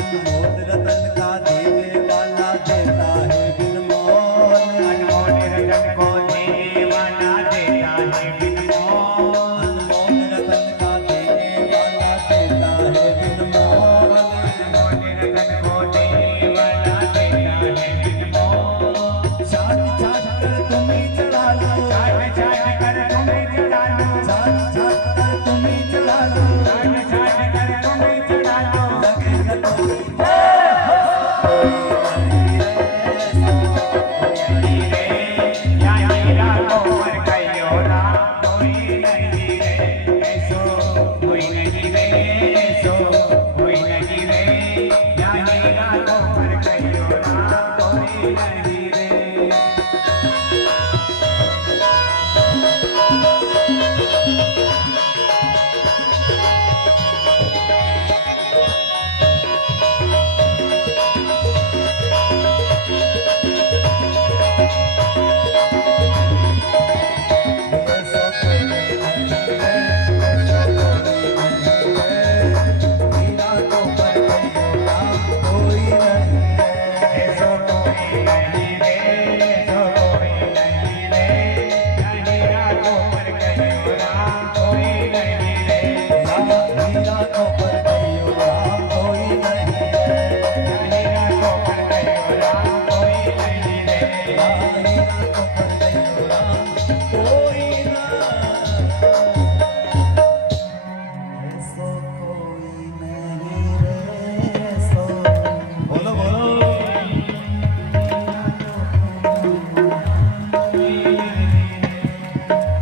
अनमोल रतन का देने वाला देता है बिन मोल, अनमोल रतन को देने वाला देता है बिन मोल। अनमोल रतन का देने वाला देता है बिन मोल, अनमोल रतन को देने वाला देता है बिन मोल। छाट छाट कर तुम ही चढ़ा लो, छाट छाट कर तुम्हें चढ़ा लो, छाट छाट कर तुम ही चढ़ा लो, छाट छाट कर तुम्हें चढ़ा लो। लगेगा कोई नहीं रे, या हीरा को परखियो राम कोई नहीं रे। सो कोई नहीं रे सो कोई नहीं रे, या हीरा को परखियो राम कोई नहीं रे। सो कोई नहीं रे सो कोई नहीं रे, या हीरा को परखियो राम कोई नहीं रे। या हीरा को परखियो राम कोई नहीं रे। बोलो बोलो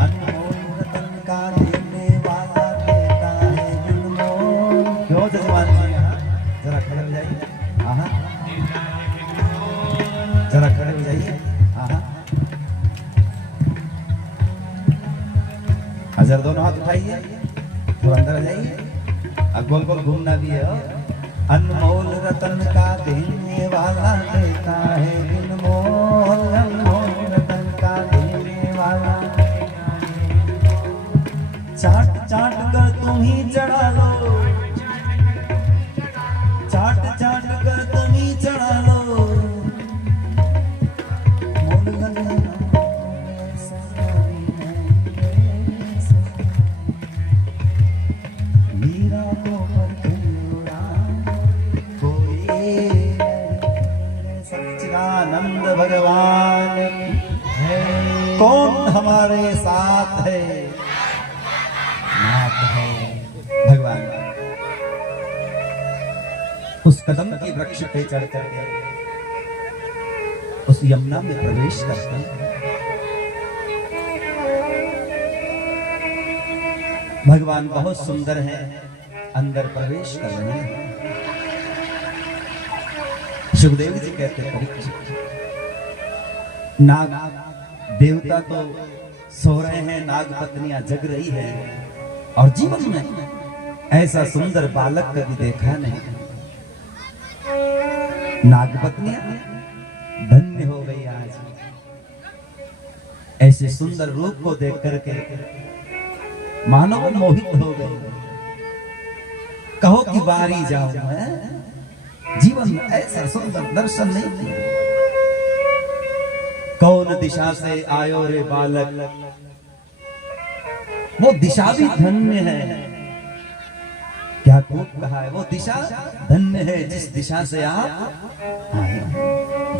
अनमोल रतन का देने वाला देता है बिन मोल। क्यों जजमान जी, जरा खड़े हो जाइए। हाँ जरा खड़े हो जाइए। हाँ जरा दोनों हाथ उठाइए, थोड़ा अंदर आ जाइए। अब गोल गोल घूमना भी है। अनमोल रतन का देने वाला देता है बिन मोल, अनमोल रतन का देने वाला। चाट चाट कर तुम ही चढ़ा लो, चाट चाट कर तुम ही चढ़ा लो, मोल लगना है, नाथ है। भगवान उस कदम की वृक्ष पे चढ़ करके उस यमुना में प्रवेश करते हैं। भगवान बहुत सुंदर है, अंदर प्रवेश कर रहे हैं। सुखदेव जी कहते हैं नाग देवता तो सो रहे हैं, नाग पत्नियां जग रही है, और जीवन में ऐसा सुंदर बालक कभी देखा नहीं। नाग पत्नियां धन्य हो गई आज, ऐसे सुंदर रूप को देख करके मानव मोहित हो गए। कहो कि बारी जाऊं मैं, जीवन में ऐसा सुंदर दर्शन नहीं किया। कौन दिशा से आयो रे बालक, वो दिशा भी धन्य है। क्या खूब कहा है, वो दिशा धन्य है जिस दिशा से आप आए।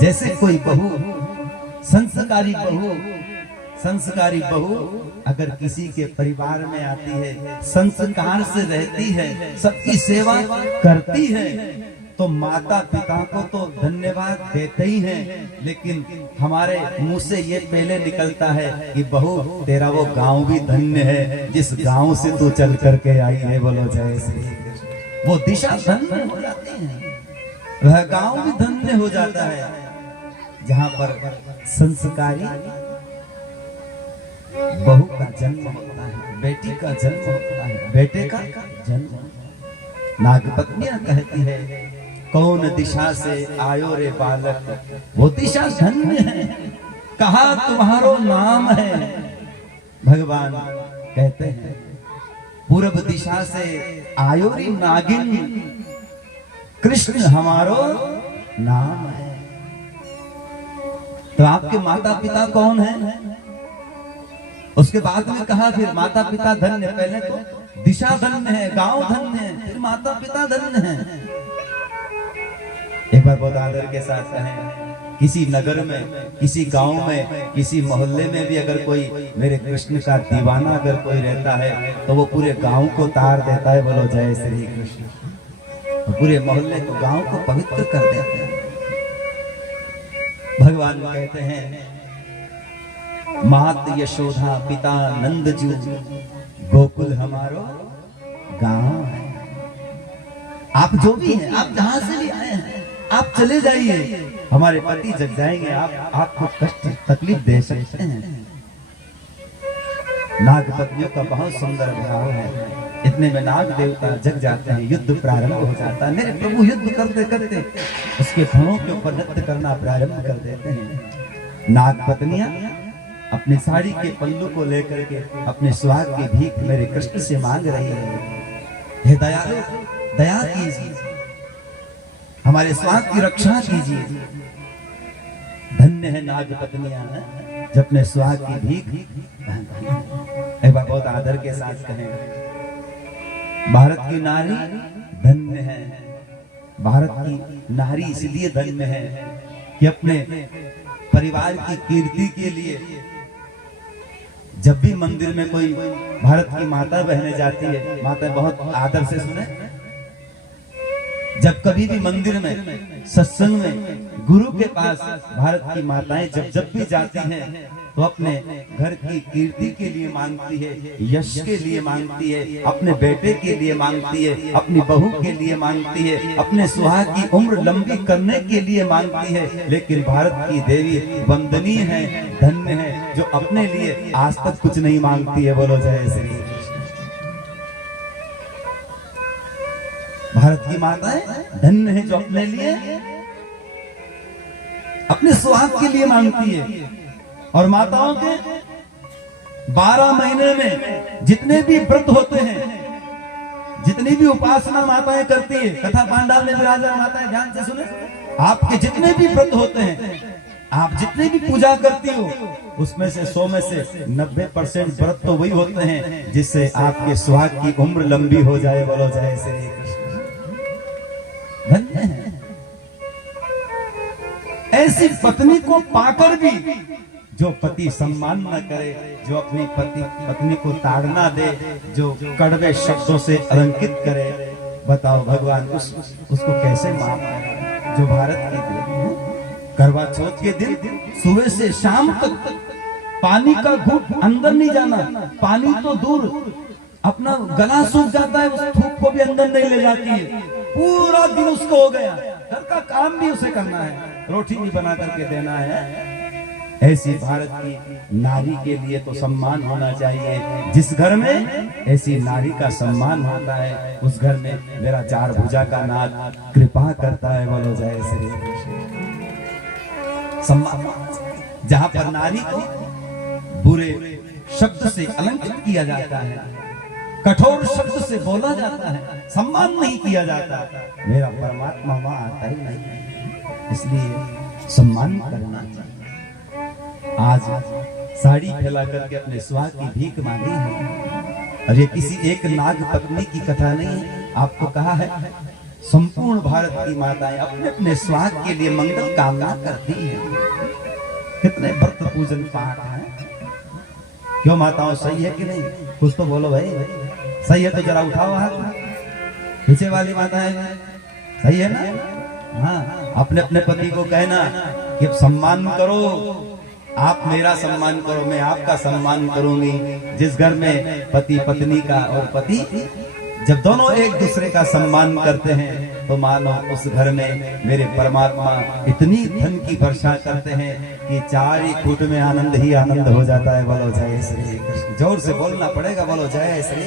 जैसे कोई बहू, संस्कारी बहू अगर किसी के परिवार में आती है, संस्कार से रहती है, सबकी सेवा करती है, तो माता पिता को तो धन्यवाद देते ही हैं, लेकिन हमारे मुंह से ये पहले निकलता है कि बहू तेरा वो गांव भी धन्य है जिस गांव से तू चल करके आई है। बोलो जय श्री कृष्ण। वो दिशा धन्य हो जाती है, वह गांव भी धन्य हो जाता है जहां पर संस्कारी बहू का जन्म होता है, बेटी का जन्म होता है, बेटे का जन्म। नागपत्नियां कहती है कौन दिशा से आयो रे बालक, वो दिशा धन्य है, कहा तुम्हारो नाम है। भगवान कहते हैं पूर्व दिशा से आयो रे नागिन, कृष्ण हमारो नाम है। तो आपके माता पिता कौन है? उसके बाद में कहा फिर माता पिता धन्य, पहले तो दिशा धन्य है, गांव धन्य है, फिर माता पिता धन्य है। एक बार बहुत आदर के साथ कहें, किसी नगर में, किसी गांव में, किसी मोहल्ले में भी अगर कोई मेरे कृष्ण का दीवाना अगर कोई रहता है तो वो पूरे गांव को तार देता है। बोलो जय श्री कृष्ण। तो पूरे मोहल्ले को, गांव को पवित्र कर देते हैं। भगवान कहते हैं मात यशोदा पिता नंद जी, गोकुल हमारो गांव है। आप जो भी हैं, आप जहां से भी आए हैं, आप चले जाइए, हमारे पति जग जाएंगे, आपको कष्ट तकलीफ दे सकते हैं। नाग पत्नियों का बहुत सुंदर भाव है। इतने में नाग देवता जग जाते हैं, युद्ध प्रारंभ हो जाता है। मेरे प्रभु युद्ध करते करते उसके फणों के ऊपर नृत्य करना प्रारंभ कर देते हैं। नाग पत्नियां अपने साड़ी के पल्लू को लेकर के अपने सुहाग की भीख मेरे कृष्ण से मांग रही है। हे दयालु, दया कीजिए, हमारे स्वास्थ्य की रक्षा कीजिए। धन्य है नाग पत्नियां जो अपने स्वास्थ्य की भीख। एक बार बहुत आदर के साथ कहें, भारत की नारी धन्य है। भारत की नारी इसलिए धन्य है कि अपने परिवार की कीर्ति के लिए जब भी मंदिर में कोई भारत की माता बहने जाती है, माता बहुत आदर से सुने, जब कभी भी मंदिर में, सत्संग में, गुरु के पास भारत की माताएं जब भी जाती हैं तो अपने घर की कीर्ति के लिए मांगती है, यश के लिए मांगती है, अपने बेटे के लिए मांगती है, अपनी बहू के लिए मांगती है, अपने सुहाग की उम्र लंबी करने के लिए मांगती है। लेकिन भारत की देवी वंदनीय है, धन्य है, जो अपने लिए आज तक कुछ नहीं मांगती है। बोलो जय श्री कृष्ण। भारत की माताएं धन्य है जो अपने लिए, अपने सुहाग के लिए मांगती है। और माताओं के 12 महीने में जितने भी व्रत होते हैं, जितनी भी उपासना माताएं करती है, कथा पांडाल में विराजमान माताएं, ध्यान से सुने, आपके जितने भी व्रत होते हैं, आप जितने भी पूजा करती हो, उसमें से 100 में से 90% व्रत तो वही होते हैं जिससे आपके सुहाग की उम्र लंबी हो जाए। बोलो जय श्री कृष्ण। धन्य है ऐसी पत्नी को पाकर भी जो पति सम्मान न करे, जो अपनी पत्नी को ताड़ना दे, जो कड़वे शब्दों से अलंकित करे, बताओ भगवान उसको कैसे माफ करे। जो भारत की करवा चौथ के दिन सुबह से शाम तक पानी का घूंट अंदर नहीं जाना, पानी तो दूर, अपना गला सूख जाता है, उस थूक को भी अंदर नहीं ले जाती है। पूरा दिन उसको हो गया, घर का काम भी उसे करना है, रोटी भी बना करके देना है। ऐसी भारत की नारी के लिए तो सम्मान होना चाहिए। जिस घर में ऐसी नारी का सम्मान होता है, उस घर में मेरा चार भुजा का नाथ कृपा करता है। बोलो जय श्री कृष्ण। सम्मान, जहां पर नारी को बुरे शब्द से अलंकित किया जाता है, कठोर शब्द से बोला जाता है, सम्मान नहीं किया जाता, मेरा परमात्मा वहां आता ही नहीं। इसलिए सम्मान करना चाहिए। आज साड़ी फैला करके अपने स्वाद की भीख मांगी है, और ये किसी एक नाग पत्नी की कथा नहीं है। आपको कहा है संपूर्ण भारत की माताएं अपने अपने स्वाद के लिए मंगल कामना करती हैं। कितने व्रत पूजन पाठ है, क्यों माताओं? सही है कि नहीं? कुछ तो बोलो भाई, सही है तो जरा उठाओ हाथ। पीछे वाली माताएं सही है ना? हाँ, अपने अपने पति को कहना कि सम्मान करो, आप मेरा सम्मान करो, मैं आपका सम्मान करूंगी। जिस घर में पति पत्नी का और पति जब दोनों एक दूसरे का सम्मान करते हैं, तो मानो उस घर में मेरे परमात्मा इतनी धन की वर्षा करते हैं कि 4 फुट में आनंद ही आनंद हो जाता है। बोलो जय श्री कृष्ण। जोर से बोलना पड़ेगा, बोलो जय श्री।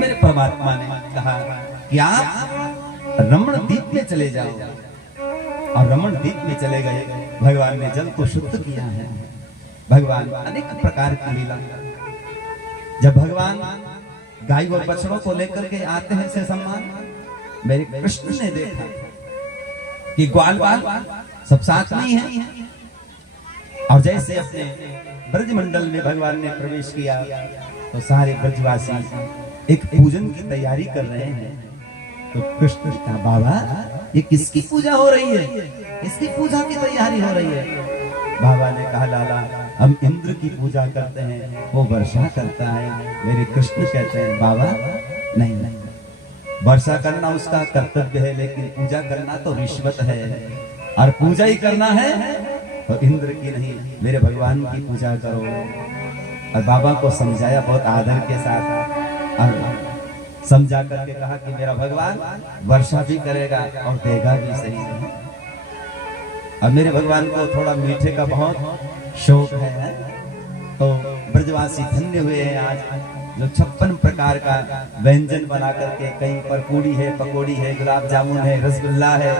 मेरे परमात्मा ने कहा कि आप रमण द्वीप में चले जाओ, और रमण द्वीप में चले गए। भगवान ने जल को शुद्ध किया है। भगवान अनेक प्रकार की लीला, जब भगवान गाय और बछड़ों को लेकर के आते हैं से सम्मान, मेरे कृष्ण ने देखा कि ग्वाल बाल सब साथ नहीं है, और जैसे अपने ब्रजमंडल में भगवान ने प्रवेश किया, तो सारे ब्रजवासी एक पूजन की तैयारी कर रहे हैं। तो कृष्ण का बाबा ये किसकी पूजा हो रही है? इसकी पूजा की तैयारी हो रही है। बाबा ने कहा लाला हम इंद्र की पूजा करते हैं, वो वर्षा करता है। मेरे कृष्ण कहते हैं बाबा नहीं नहीं, वर्षा करना उसका कर्तव्य है, लेकिन पूजा करना तो रिश्वत है, और पूजा ही करना है तो इंद्र की नहीं, मेरे भगवान की पूजा करो। और बाबा को समझाया बहुत आदर के साथ, और समझा करके कहा कि मेरा भगवान वर्षा भी करेगा और देगा भी सही। और मेरे भगवान को थोड़ा मीठे का बहुत शौक है, तो ब्रजवासी धन्य हुए हैं आज, जो 56 प्रकार का व्यंजन बना करके, कहीं पर पूड़ी है, पकौड़ी है, गुलाब जामुन है, रसगुल्ला है।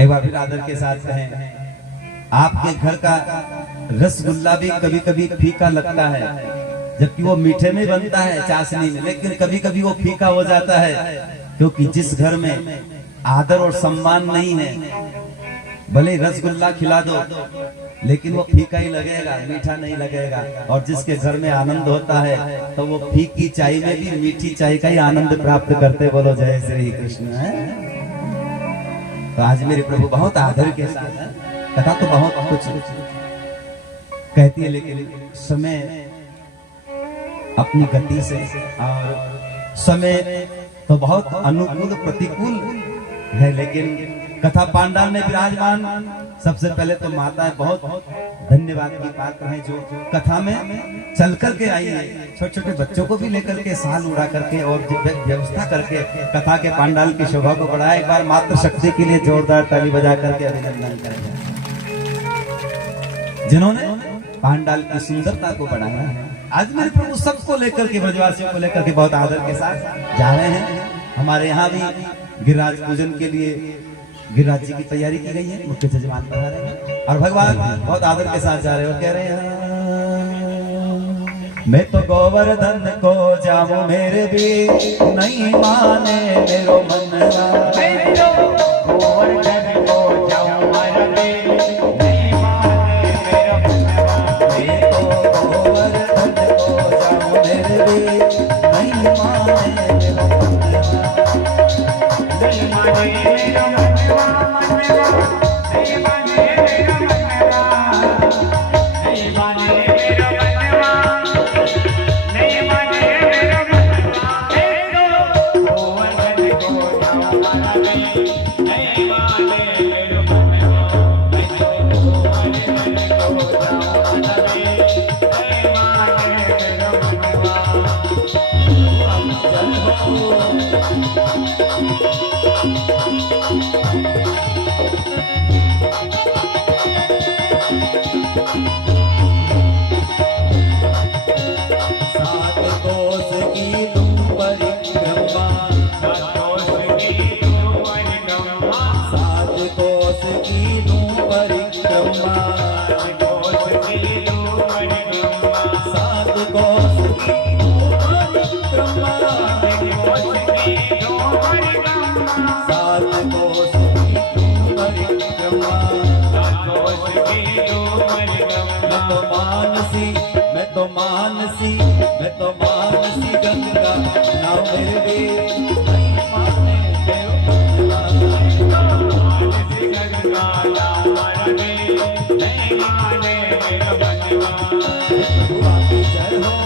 एक बार फिर आदर के साथ कहें, आपके घर का रसगुल्ला भी कभी कभी फीका लगता है, जबकि वो मीठे में बनता है, चाशनी में, लेकिन कभी कभी वो फीका हो जाता है, क्योंकि जिस घर में आदर और सम्मान नहीं है, भले रसगुल्ला खिला दो लेकिन वो फीका ही लगेगा, मीठा नहीं लगेगा। और जिसके घर में आनंद होता है, तो वो फीकी चाय में भी मीठी चाय का ही आनंद प्राप्त करते। बोलो जय श्री कृष्ण। तो आज मेरे प्रभु बहुत आदर के साथ है, कथा तो बहुत कुछ कहती है, लेकिन समय अपनी गति से, और समय तो बहुत अनुकूल प्रतिकूल है, लेकिन कथा पांडाल में विराजमान सबसे पहले तो माताएं बहुत धन्यवाद की पात्र हैं, जो कथा में चल करके आई है, छोटे छोटे बच्चों को भी लेकर के साल उड़ा करके और व्यवस्था करके कथा के पांडाल की शोभा को बढ़ाया। एक बार मातृ शक्ति के लिए जोरदार ताली बजा करके अभिनंदन करेंगे, जिन्होंने पांडाल की सुंदरता को बढ़ाया है। आज मेरे प्रभु सबको लेकर के, ब्रजवासियों को लेकर के बहुत आदर के साथ जा रहे हैं। हमारे यहाँ भी गिरिराज पूजन के लिए गिरिराज जी की तैयारी की गई है, मुख्य जजमान बना रहे हैं, और भगवान बहुत आदर के साथ जा रहे हैं और कह रहे हैं, मैं तो गोवर्धन को जाऊं मेरे भी नहीं माने मेरो मनवा, मैं तो गोवर्धन को जाऊं मेरे भी नहीं माने मेरो मनवा, मैं तो गोवर्धन को जाऊं मेरे भी नहीं माने मेरो मनवा, नहीं माने मेरो मनवा, मनवा सात कोस की तुम परिक्रमा, सात कोस की तुम परिक्रमा, सात कोस की तुम परिक्रमा, सात कोस की तुम परिक्रमा। मैं तो मानसी, मैं तो मानसी, मैं तो मानसी गंगा नाव मेरे वीर नहीं माने देव भगवान की जय हो।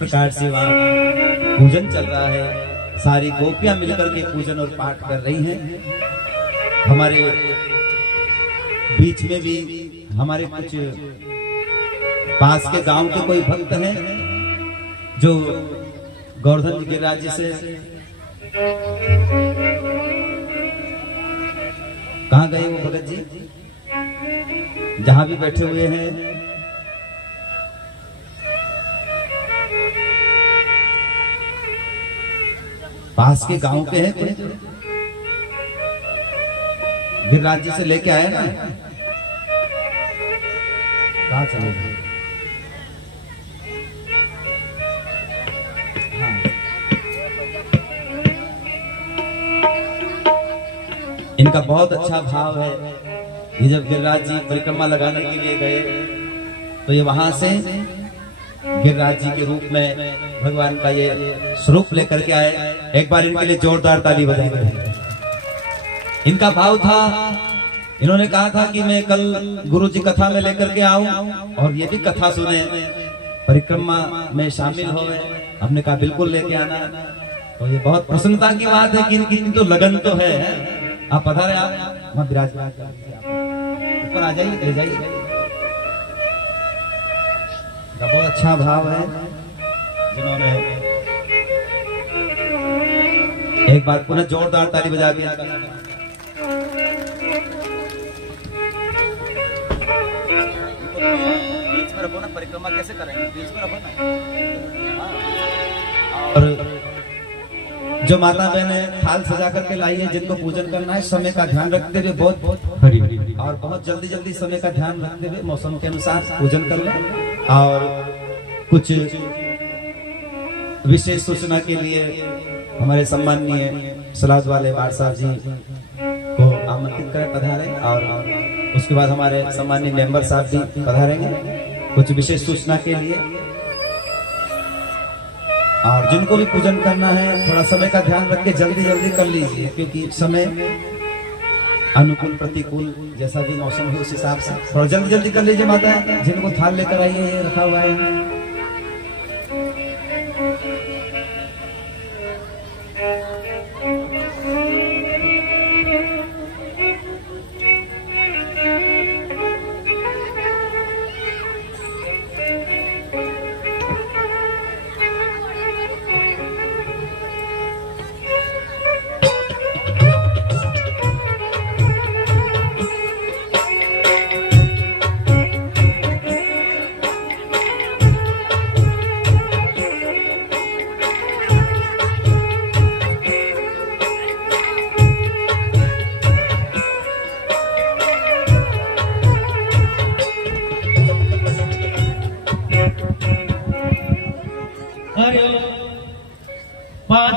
प्रकार से वहाँ पूजन चल रहा है। सारी गोपियां मिलकर के पूजन और पाठ कर रही हैं। हमारे बीच में भी हमारे कुछ पास के गांव के कोई भक्त हैं जो गोवर्धन गिरिराज जी से कहाँ गए वो भगत जी? जहां भी बैठे हुए हैं पास के गांव के हैं कोई? गिरिराज जी से लेके आए ना, कहाँ चले गए? हाँ। इनका बहुत अच्छा भाव है। ये जब गिरिराज जी परिक्रमा लगाने के लिए गए तो ये वहां से गिरिराज जी के रूप में भगवान का ये स्वरूप लेकर के आए। एक बार इनके लिए जोरदार ताली बजाएंगे। इनका भाव था, इन्होंने कहा था कि मैं कल गुरु जी कथा में लेकर के आऊं और ये भी कथा सुने, परिक्रमा में शामिल हो। हमने कहा बिल्कुल लेके आना। तो ये बहुत प्रसन्नता की बात है कि इनकी तो लगन तो है। आप पधारे, आप वहां विराजमान ऊपर आ जाइए, ले जाइए। बहुत अच्छा भाव है जिन्होंने एक बार पुनः जोरदार ताली बजा के बीच में रखो ना, परिक्रमा कैसे करेंगे? बीच में रखो ना। और जो माता बहने थाल सजा करके लाई है, जिनको पूजन करना है, समय का ध्यान रखते हुए बहुत और बहुत जल्दी जल्दी समय का ध्यान रखते हुए मौसम के अनुसार पूजन कर लें। और कुछ विशेष सूचना के लिए हमारे सम्माननीय सलाद वाले वार्ड साहब जी को आमंत्रित करें, पधारें। और उसके बाद हमारे सम्माननीय मेंबर साहब भी पधारेंगे कुछ विशेष सूचना के लिए। और जिनको भी पूजन करना है थोड़ा समय का ध्यान रख के जल्दी जल्दी कर लीजिए, क्योंकि समय अनुकूल प्रतिकूल जैसा भी मौसम है उस हिसाब से थोड़ा जल्दी जल्दी कर लीजिए। माता जिनको थाल लेकर आई है, रखा हुआ है।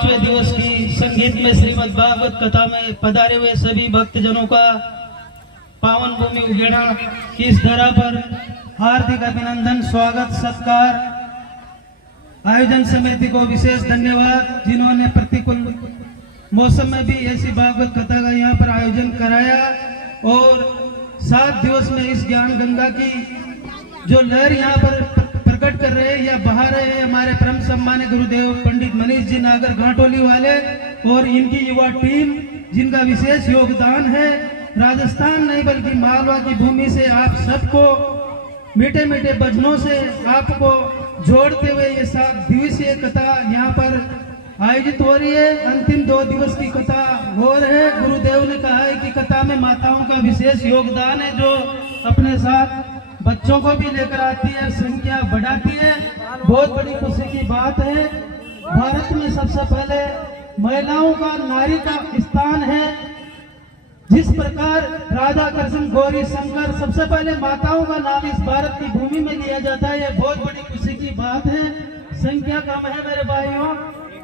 5वें दिवस की संगीत में श्रीमद् भागवत कथा में पधारे हुए सभी भक्तजनों का पावन भूमि उगेड़ा की इस धरा पर हार्दिक अभिनंदन, स्वागत, सत्कार। आयोजन समिति को विशेष धन्यवाद जिन्होंने प्रतिकूल मौसम में भी ऐसी भागवत कथा का यहाँ पर आयोजन कराया और 7 दिवस में इस ज्ञान गंगा की जो लहर यहाँ पर प्रकट कर रहे हैं या बहा रहे हैं हमारे परम सम्मानित गुरुदेव पंडित मनीष जी नागर घाटोली वाले और इनकी युवा टीम, जिनका विशेष योगदान है। राजस्थान नहीं बल्कि मालवा की भूमि से आप सबको मीठे मीठे भजनों से आपको जोड़ते हुए ये 7 दिवसीय कथा यहाँ पर आयोजित हो रही है। अंतिम 2 दिवस की कथा हो रही है। गुरुदेव ने कहा है कि कथा में माताओं का विशेष योगदान है, जो अपने साथ बच्चों को भी लेकर आती है, संख्या बढ़ाती है। बहुत बड़ी खुशी की बात है। भारत में सबसे पहले महिलाओं का, नारी का स्थान है। जिस प्रकार राधा कृष्ण गौरी शंकर, सबसे पहले माताओं का नाम इस भारत की भूमि में लिया जाता है। ये बहुत बड़ी खुशी की बात है। संख्या कम है मेरे भाइयों,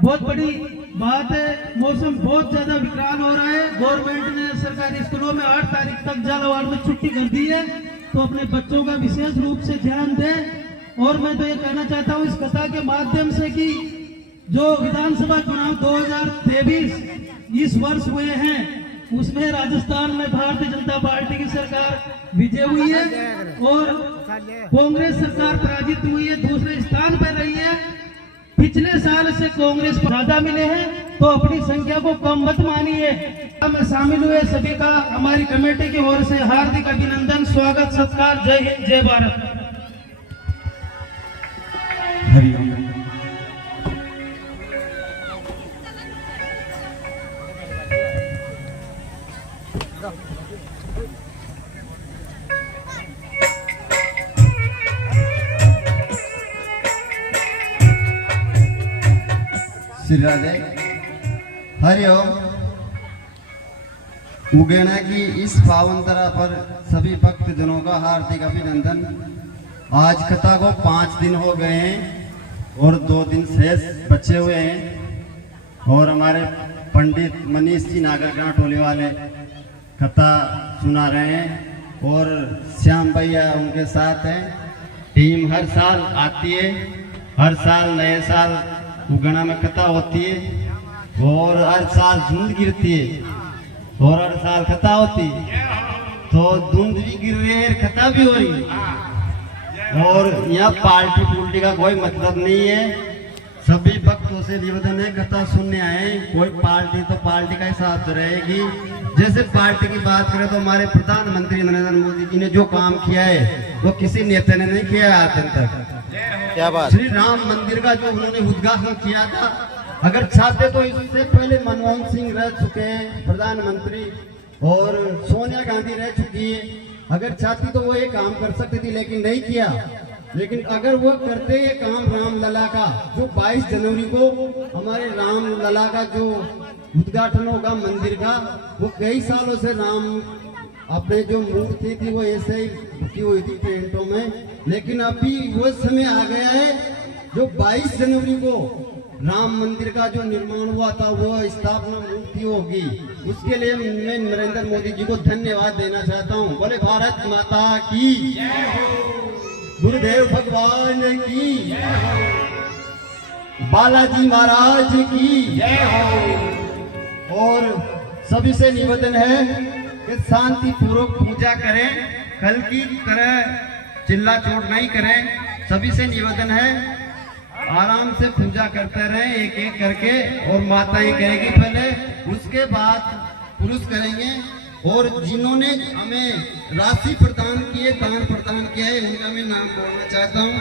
बहुत बड़ी बात है। मौसम बहुत ज्यादा विकराल हो रहा है। गवर्नमेंट ने सरकारी स्कूलों में 8 तारीख तक झालावाड़ में छुट्टी कर दी है, तो अपने बच्चों का विशेष रूप से ध्यान दें। और मैं तो ये कहना चाहता हूँ इस कथा के माध्यम से कि जो विधानसभा चुनाव 2023 इस वर्ष हुए हैं, उसमें राजस्थान में भारतीय जनता पार्टी की सरकार विजय हुई है और कांग्रेस सरकार पराजित हुई है, दूसरे स्थान पर रही है। पिछले साल से कांग्रेस ज्यादा मिले हैं, तो अपनी संख्या को कम मत मानिए। में शामिल हुए सभी का हमारी कमेटी की ओर से हार्दिक अभिनंदन, स्वागत, सत्कार। जय हिंद, जय भारत। हरिओम। श्री राधे। हरिओम। उगेना की इस पावन तरह पर सभी भक्तजनों का हार्दिक अभिनंदन। आज कथा को 5 दिन हो गए हैं और 2 दिन शेष बचे हुए हैं और हमारे पंडित मनीष जी नागर घाटोली वाले कथा सुना रहे हैं और श्याम भैया उनके साथ हैं। टीम हर साल आती है, हर साल नए साल उगना में कथा होती है और हर साल धुंध गिरती है और हर साल कथा होती है। तो धुंध भी गिर रही है, कथा भी हो रही है और यहाँ पार्टी पुल्टी का कोई मतलब नहीं है। सभी भक्तों से निवेदन है, कथा सुनने आए। कोई पार्टी तो पार्टी का ही साथ रहेगी। जैसे पार्टी की बात करें तो हमारे प्रधानमंत्री नरेंद्र मोदी जी ने जो काम किया है वो किसी नेता ने नहीं किया है आज तक। क्या बात। श्री राम मंदिर का जो उन्होंने उद्घाटन किया था, अगर चाहते तो इससे पहले मनमोहन सिंह रह चुके हैं प्रधानमंत्री और सोनिया गांधी रह चुकी है। अगर चाहती तो वो ये काम कर सकती थी, लेकिन नहीं किया। लेकिन अगर वो करते ये काम राम लला का, जो 22 जनवरी को हमारे राम लला का जो उद्घाटन होगा मंदिर का, वो कई सालों से राम अपने जो मूर्ति थी वो ऐसे ही रुकी हुई थी टेंटों में, लेकिन अभी वो समय आ गया है जो 22 जनवरी को राम मंदिर का जो निर्माण हुआ था वो स्थापना मूर्ति होगी। उसके लिए मैं नरेंद्र मोदी जी को धन्यवाद देना चाहता हूँ। बोले भारत माता की, गुरुदेव भगवान की, बालाजी महाराज की। और सभी से निवेदन है कि शांति पूर्वक पूजा करें, कल की तरह चिल्ला चोट नहीं करें। सभी से निवेदन है आराम से पूजा करते रहे एक एक करके, और माताएं करेगी पहले, उसके बाद पुरुष करेंगे। और जिन्होंने हमें राशि प्रदान किए, दान प्रदान किया है, उनका मैं नाम बोलना चाहता हूँ।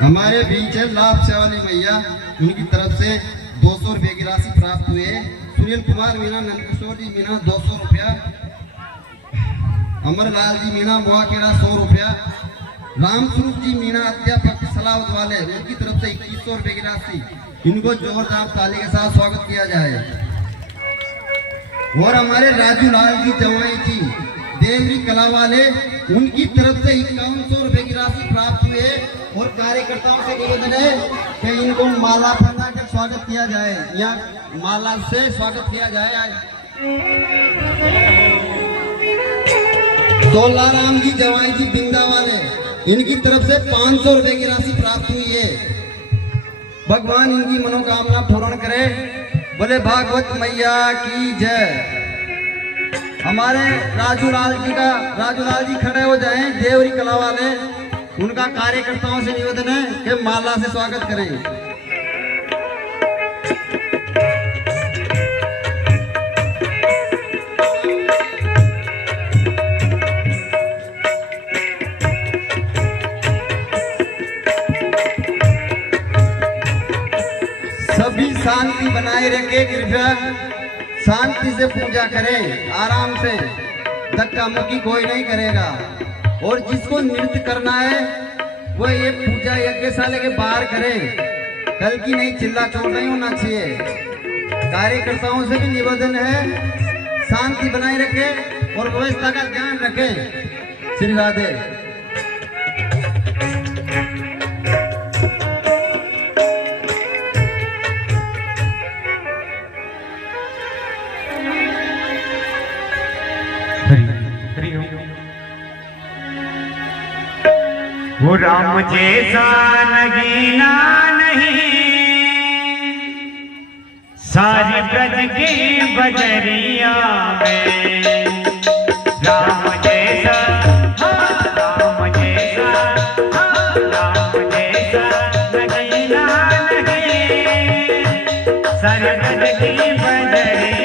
हमारे बीच है लाभ से वाली मैया, उनकी तरफ से 200 रुपये की राशि प्राप्त हुई है। सुनील कुमार मीना, नंदकिशोर जी मीना 200 रुपया, अमरलाल जी मीना मुआकेरा 100 रुपया, रामस्वरूप जी मीना अध्यापक सलावत वाले, उनकी तरफ से 2100 रुपये की राशि। इनको जोरदार ताली के साथ स्वागत किया जाए। और हमारे राजू लाल जी जवाई जी देवरी कला वाले, उनकी तरफ से 5100 रुपए की राशि प्राप्त हुई है। और कार्यकर्ताओं से निवेदन है कि इनको माला पहनाकर स्वागत किया जाए, या माला से स्वागत किया जाए। तोलाराम जी जवाई जी बिंदा वाले, इनकी तरफ से 500 रुपए की राशि प्राप्त हुई है। भगवान इनकी मनोकामना पूर्ण करे। बोले भागवत मैया की जय। हमारे राजू लाल जी खड़े हो जाएं, देवरी कला वाले, उनका कार्यकर्ताओं से निवेदन है कि माला से स्वागत करें। सभी शांति बनाए रखे, कृपया शांति से पूजा करें, आराम से, धक्का मुक्की कोई नहीं करेगा। और जिसको नृत्य करना है वो ये पूजा यज्ञशाला के बाहर करे, कल की नहीं चिल्ला चोट नहीं होना चाहिए। कार्यकर्ताओं से भी निवेदन है शांति बनाए रखें और व्यवस्था का ध्यान रखें। श्री राधे। वो राम जैसा नगीना नहीं, सारी ब्रज की बजरिया में। राम जैसा, राम जैसा, राम जैसा नगीना नहीं, सारी ब्रज की बजरिया